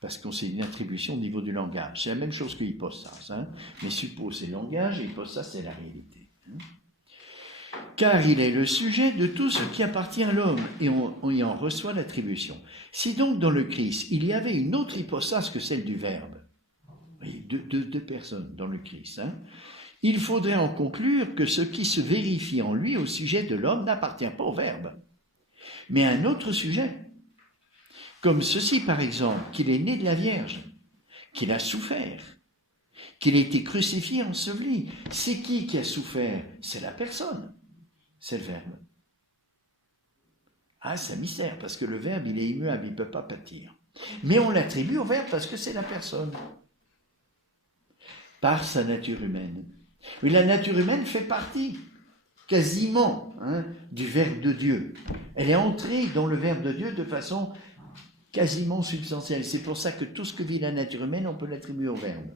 parce que c'est une attribution au niveau du langage. C'est la même chose que hypostas, hein. Mais suppôt, c'est le langage, et hypostas, c'est la réalité. Hein. Car il est le sujet de tout ce qui appartient à l'homme, et on y en reçoit l'attribution. Si donc dans le Christ, il y avait une autre hypostas que celle du Verbe, deux personnes dans le Christ, hein, il faudrait en conclure que ce qui se vérifie en lui au sujet de l'homme n'appartient pas au Verbe, mais à un autre sujet. Comme ceci, par exemple, qu'il est né de la Vierge, qu'il a souffert, qu'il a été crucifié, enseveli. C'est qui a souffert? C'est la personne, c'est le Verbe. Ah, c'est un mystère, parce que le Verbe, il est immuable, il ne peut pas pâtir. Mais on l'attribue au Verbe parce que c'est la personne, par sa nature humaine. Mais la nature humaine fait partie, quasiment, hein, du Verbe de Dieu. Elle est entrée dans le Verbe de Dieu de façon quasiment substantielle. C'est pour ça que tout ce que vit la nature humaine, on peut l'attribuer au Verbe.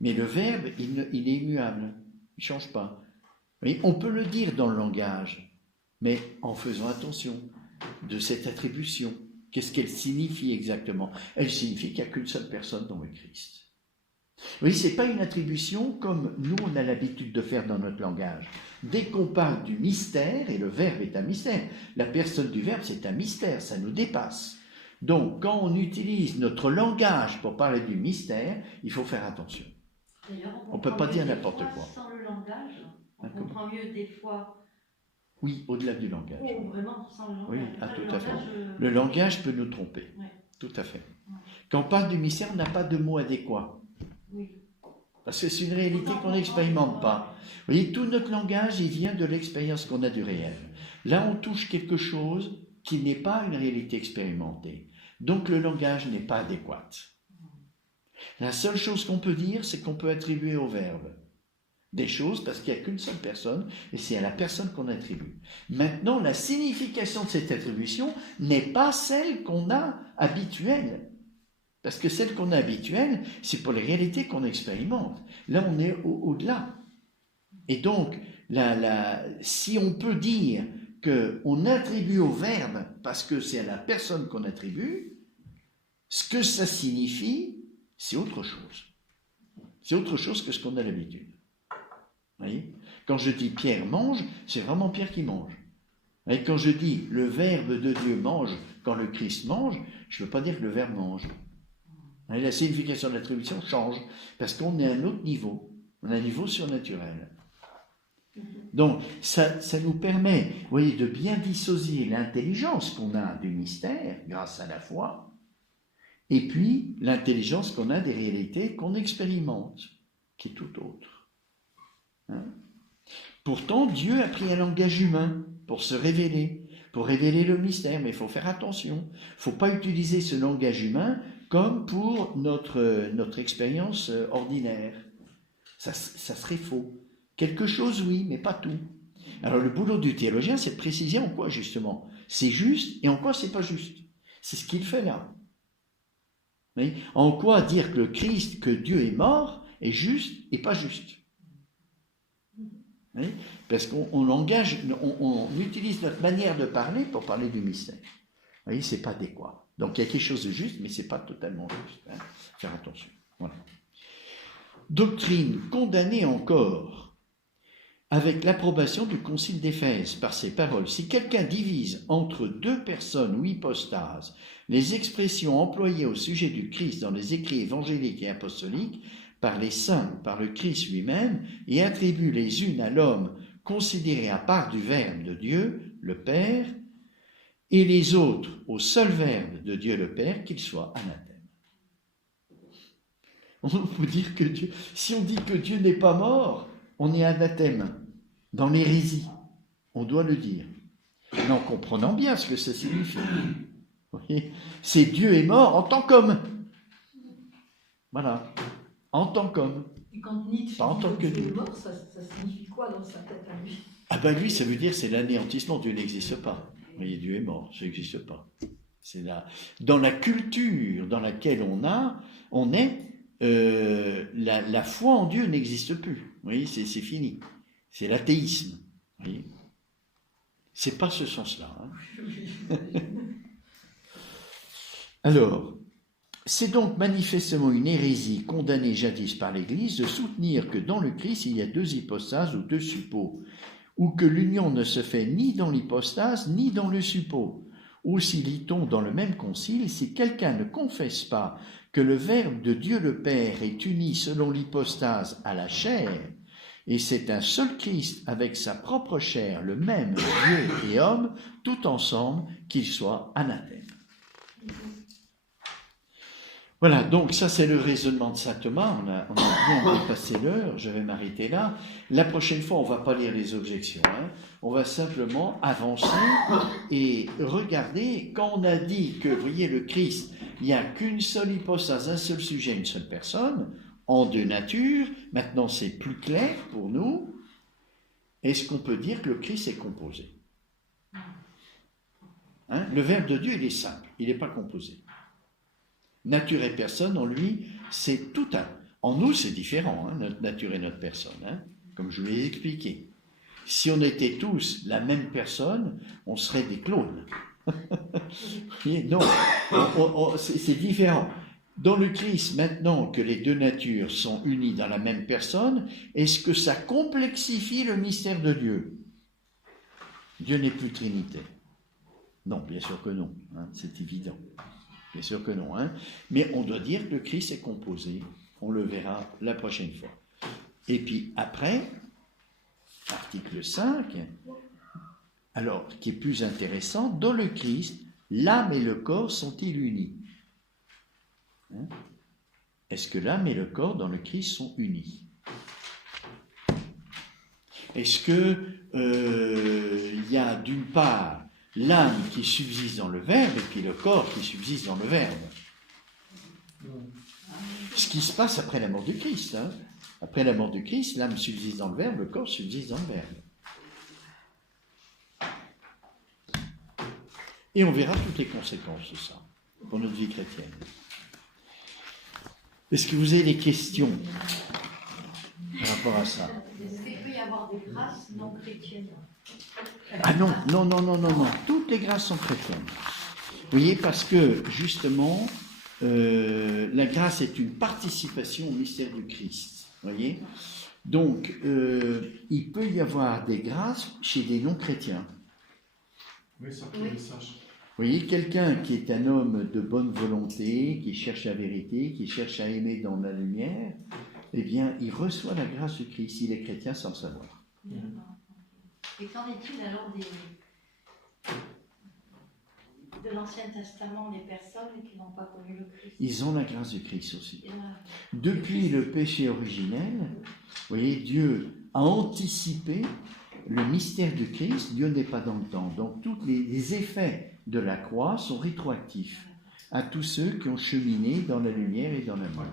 Mais le Verbe, il est immuable, il ne change pas. Oui, on peut le dire dans le langage, mais en faisant attention de cette attribution. Qu'est-ce qu'elle signifie exactement? Elle signifie qu'il n'y a qu'une seule personne dans le Christ. Oui, ce n'est pas une attribution comme nous, on a l'habitude de faire dans notre langage. Dès qu'on parle du mystère, et le Verbe est un mystère, la personne du Verbe, c'est un mystère, ça nous dépasse. Donc, quand on utilise notre langage pour parler du mystère, il faut faire attention. On ne peut pas dire n'importe quoi. Sans le langage, on comprend mieux des fois. Oui, au-delà du langage. Oh, vraiment, sans le langage. Oui, tout à fait. Le langage peut nous tromper. Ouais. Tout à fait. Ouais. Quand on parle du mystère, on n'a pas de mot adéquat. Oui. Parce que c'est une réalité qu'on n'expérimente pas. Vous voyez, tout notre langage, il vient de l'expérience qu'on a du réel. Là, on touche quelque chose qui n'est pas une réalité expérimentée. Donc, le langage n'est pas adéquat. La seule chose qu'on peut dire, c'est qu'on peut attribuer au Verbe des choses parce qu'il n'y a qu'une seule personne et c'est à la personne qu'on attribue. Maintenant, la signification de cette attribution n'est pas celle qu'on a habituelle. Parce que celle qu'on a habituelle, c'est pour les réalités qu'on expérimente. Là, on est au-delà. Et donc, si on peut dire qu'on attribue au Verbe parce que c'est à la personne qu'on attribue, ce que ça signifie, c'est autre chose. C'est autre chose que ce qu'on a l'habitude. Vous voyez ? Quand je dis Pierre mange, c'est vraiment Pierre qui mange. Et quand je dis le Verbe de Dieu mange, quand le Christ mange, je ne veux pas dire que le Verbe mange. Et la signification de l'attribution change, parce qu'on est à un autre niveau, on a un niveau surnaturel. Donc, ça nous permet, vous voyez, de bien dissocier l'intelligence qu'on a du mystère, grâce à la foi, et puis l'intelligence qu'on a des réalités qu'on expérimente, qui est tout autre. Hein? Pourtant, Dieu a pris un langage humain pour se révéler, pour révéler le mystère, mais il faut faire attention. Il ne faut pas utiliser ce langage humain comme pour notre expérience ordinaire. Ça serait faux. Quelque chose, oui, mais pas tout. Alors le boulot du théologien, c'est de préciser en quoi, justement, c'est juste et en quoi c'est pas juste. C'est ce qu'il fait là. Oui, en quoi dire que le Christ, que Dieu est mort, est juste et pas juste. Oui, parce on utilise notre manière de parler pour parler du mystère. Vous voyez, c'est pas adéquat. Donc il y a quelque chose de juste, mais c'est pas totalement juste. Hein. Faire attention. Voilà. Doctrine condamnée encore avec l'approbation du Concile d'Éphèse par ces paroles. Si quelqu'un divise entre deux personnes ou hypostases les expressions employées au sujet du Christ dans les écrits évangéliques et apostoliques par les saints, par le Christ lui-même, et attribue les unes à l'homme considéré à part du Verbe de Dieu, le Père, et les autres au seul Verbe de Dieu le Père, qu'il soit anathème. On peut dire que Dieu, si on dit que Dieu n'est pas mort, on est anathème, dans l'hérésie. On doit le dire. Mais en comprenant bien ce que ça signifie. Vous voyez, c'est Dieu est mort en tant qu'homme. Voilà. En tant qu'homme. Et quand Nietzsche dit que Dieu est mort, ça signifie quoi dans sa tête à lui? Ah ben lui, ça veut dire c'est l'anéantissement. Dieu n'existe pas. Vous voyez, Dieu est mort, ça n'existe pas. C'est là. Dans la culture dans laquelle on est, la foi en Dieu n'existe plus. Vous voyez, c'est fini. C'est l'athéisme. Vous voyez. C'est pas ce sens-là. Hein. Alors, c'est donc manifestement une hérésie condamnée jadis par l'Église de soutenir que dans le Christ il y a deux hypostases ou deux suppôts, ou que l'union ne se fait ni dans l'hypostase ni dans le suppôt. Aussi lit-on dans le même concile, si quelqu'un ne confesse pas que le Verbe de Dieu le Père est uni selon l'hypostase à la chair, et c'est un seul Christ avec sa propre chair, le même Dieu et homme, tout ensemble, qu'il soit anathème. Voilà, donc ça c'est le raisonnement de saint Thomas, on a bien dépassé l'heure, je vais m'arrêter là. La prochaine fois, on ne va pas lire les objections, hein. On va simplement avancer et regarder, quand on a dit que, vous voyez, le Christ, il n'y a qu'une seule hypostase, un seul sujet, une seule personne, en deux natures, maintenant c'est plus clair pour nous, est-ce qu'on peut dire que le Christ est composé? Hein? Le Verbe de Dieu, il est simple, il n'est pas composé. Nature et personne, en lui, c'est tout un. En nous, c'est différent, hein, notre nature et notre personne, hein, comme je vous l'ai expliqué. Si on était tous la même personne, on serait des clones. Non, c'est différent. Dans le Christ, maintenant que les deux natures sont unies dans la même personne, est-ce que ça complexifie le mystère de Dieu? Dieu n'est plus Trinité. Non, bien sûr que non, hein, c'est évident. Bien sûr que non, hein. Mais on doit dire que le Christ est composé. On le verra la prochaine fois. Et puis après, article 5, alors, qui est plus intéressant, dans le Christ, l'âme et le corps sont-ils unis? Hein? Est-ce que l'âme et le corps dans le Christ sont unis? Est-ce que il y a d'une part l'âme qui subsiste dans le Verbe et puis le corps qui subsiste dans le Verbe? Ce qui se passe après la mort du Christ. Hein. Après la mort du Christ, l'âme subsiste dans le Verbe, le corps subsiste dans le Verbe. Et on verra toutes les conséquences de ça pour notre vie chrétienne. Est-ce que vous avez des questions par rapport à ça? Est-ce qu'il peut y avoir des grâces non chrétiennes? Ah non. Toutes les grâces sont chrétiennes. Vous voyez, parce que justement, la grâce est une participation au mystère du Christ. Vous voyez? Donc, il peut y avoir des grâces chez des non-chrétiens. Oui, ça peut le sache. Vous voyez, quelqu'un qui est un homme de bonne volonté, qui cherche la vérité, qui cherche à aimer dans la lumière, eh bien, il reçoit la grâce du Christ. Il est chrétien sans le savoir. Et qu'en est-il alors de l'Ancien Testament, des personnes qui n'ont pas connu le Christ? Ils ont la grâce du Christ aussi. Depuis le péché originel, vous voyez, Dieu a anticipé le mystère du Christ. Dieu n'est pas dans le temps. Donc, tous les effets de la croix sont rétroactifs à tous ceux qui ont cheminé dans la lumière et dans l'amour.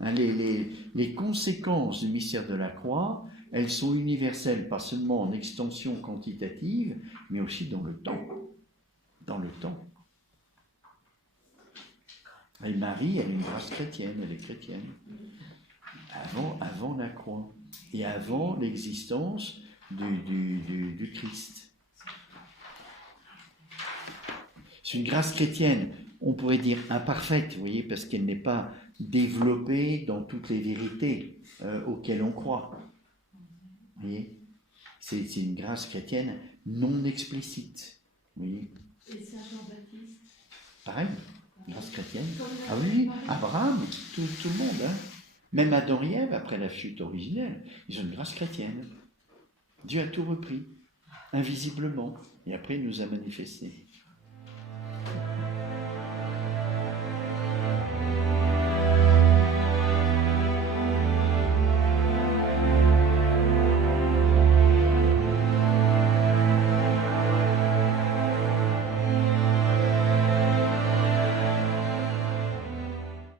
Hein, les conséquences du mystère de la croix, elles sont universelles, pas seulement en extension quantitative, mais aussi dans le temps. Dans le temps. Et Marie, elle est une grâce chrétienne, elle est chrétienne. Avant la croix et avant l'existence du Christ. C'est une grâce chrétienne, on pourrait dire imparfaite, vous voyez, parce qu'elle n'est pas développée dans toutes les vérités auxquelles on croit. Vous voyez, c'est une grâce chrétienne non explicite. Vous voyez. Et Saint Jean-Baptiste? Pareil, grâce chrétienne. Ah oui, Abraham, tout le monde. Hein. Même Adam et Ève, après la chute originelle, ils ont une grâce chrétienne. Dieu a tout repris, invisiblement, et après il nous a manifesté.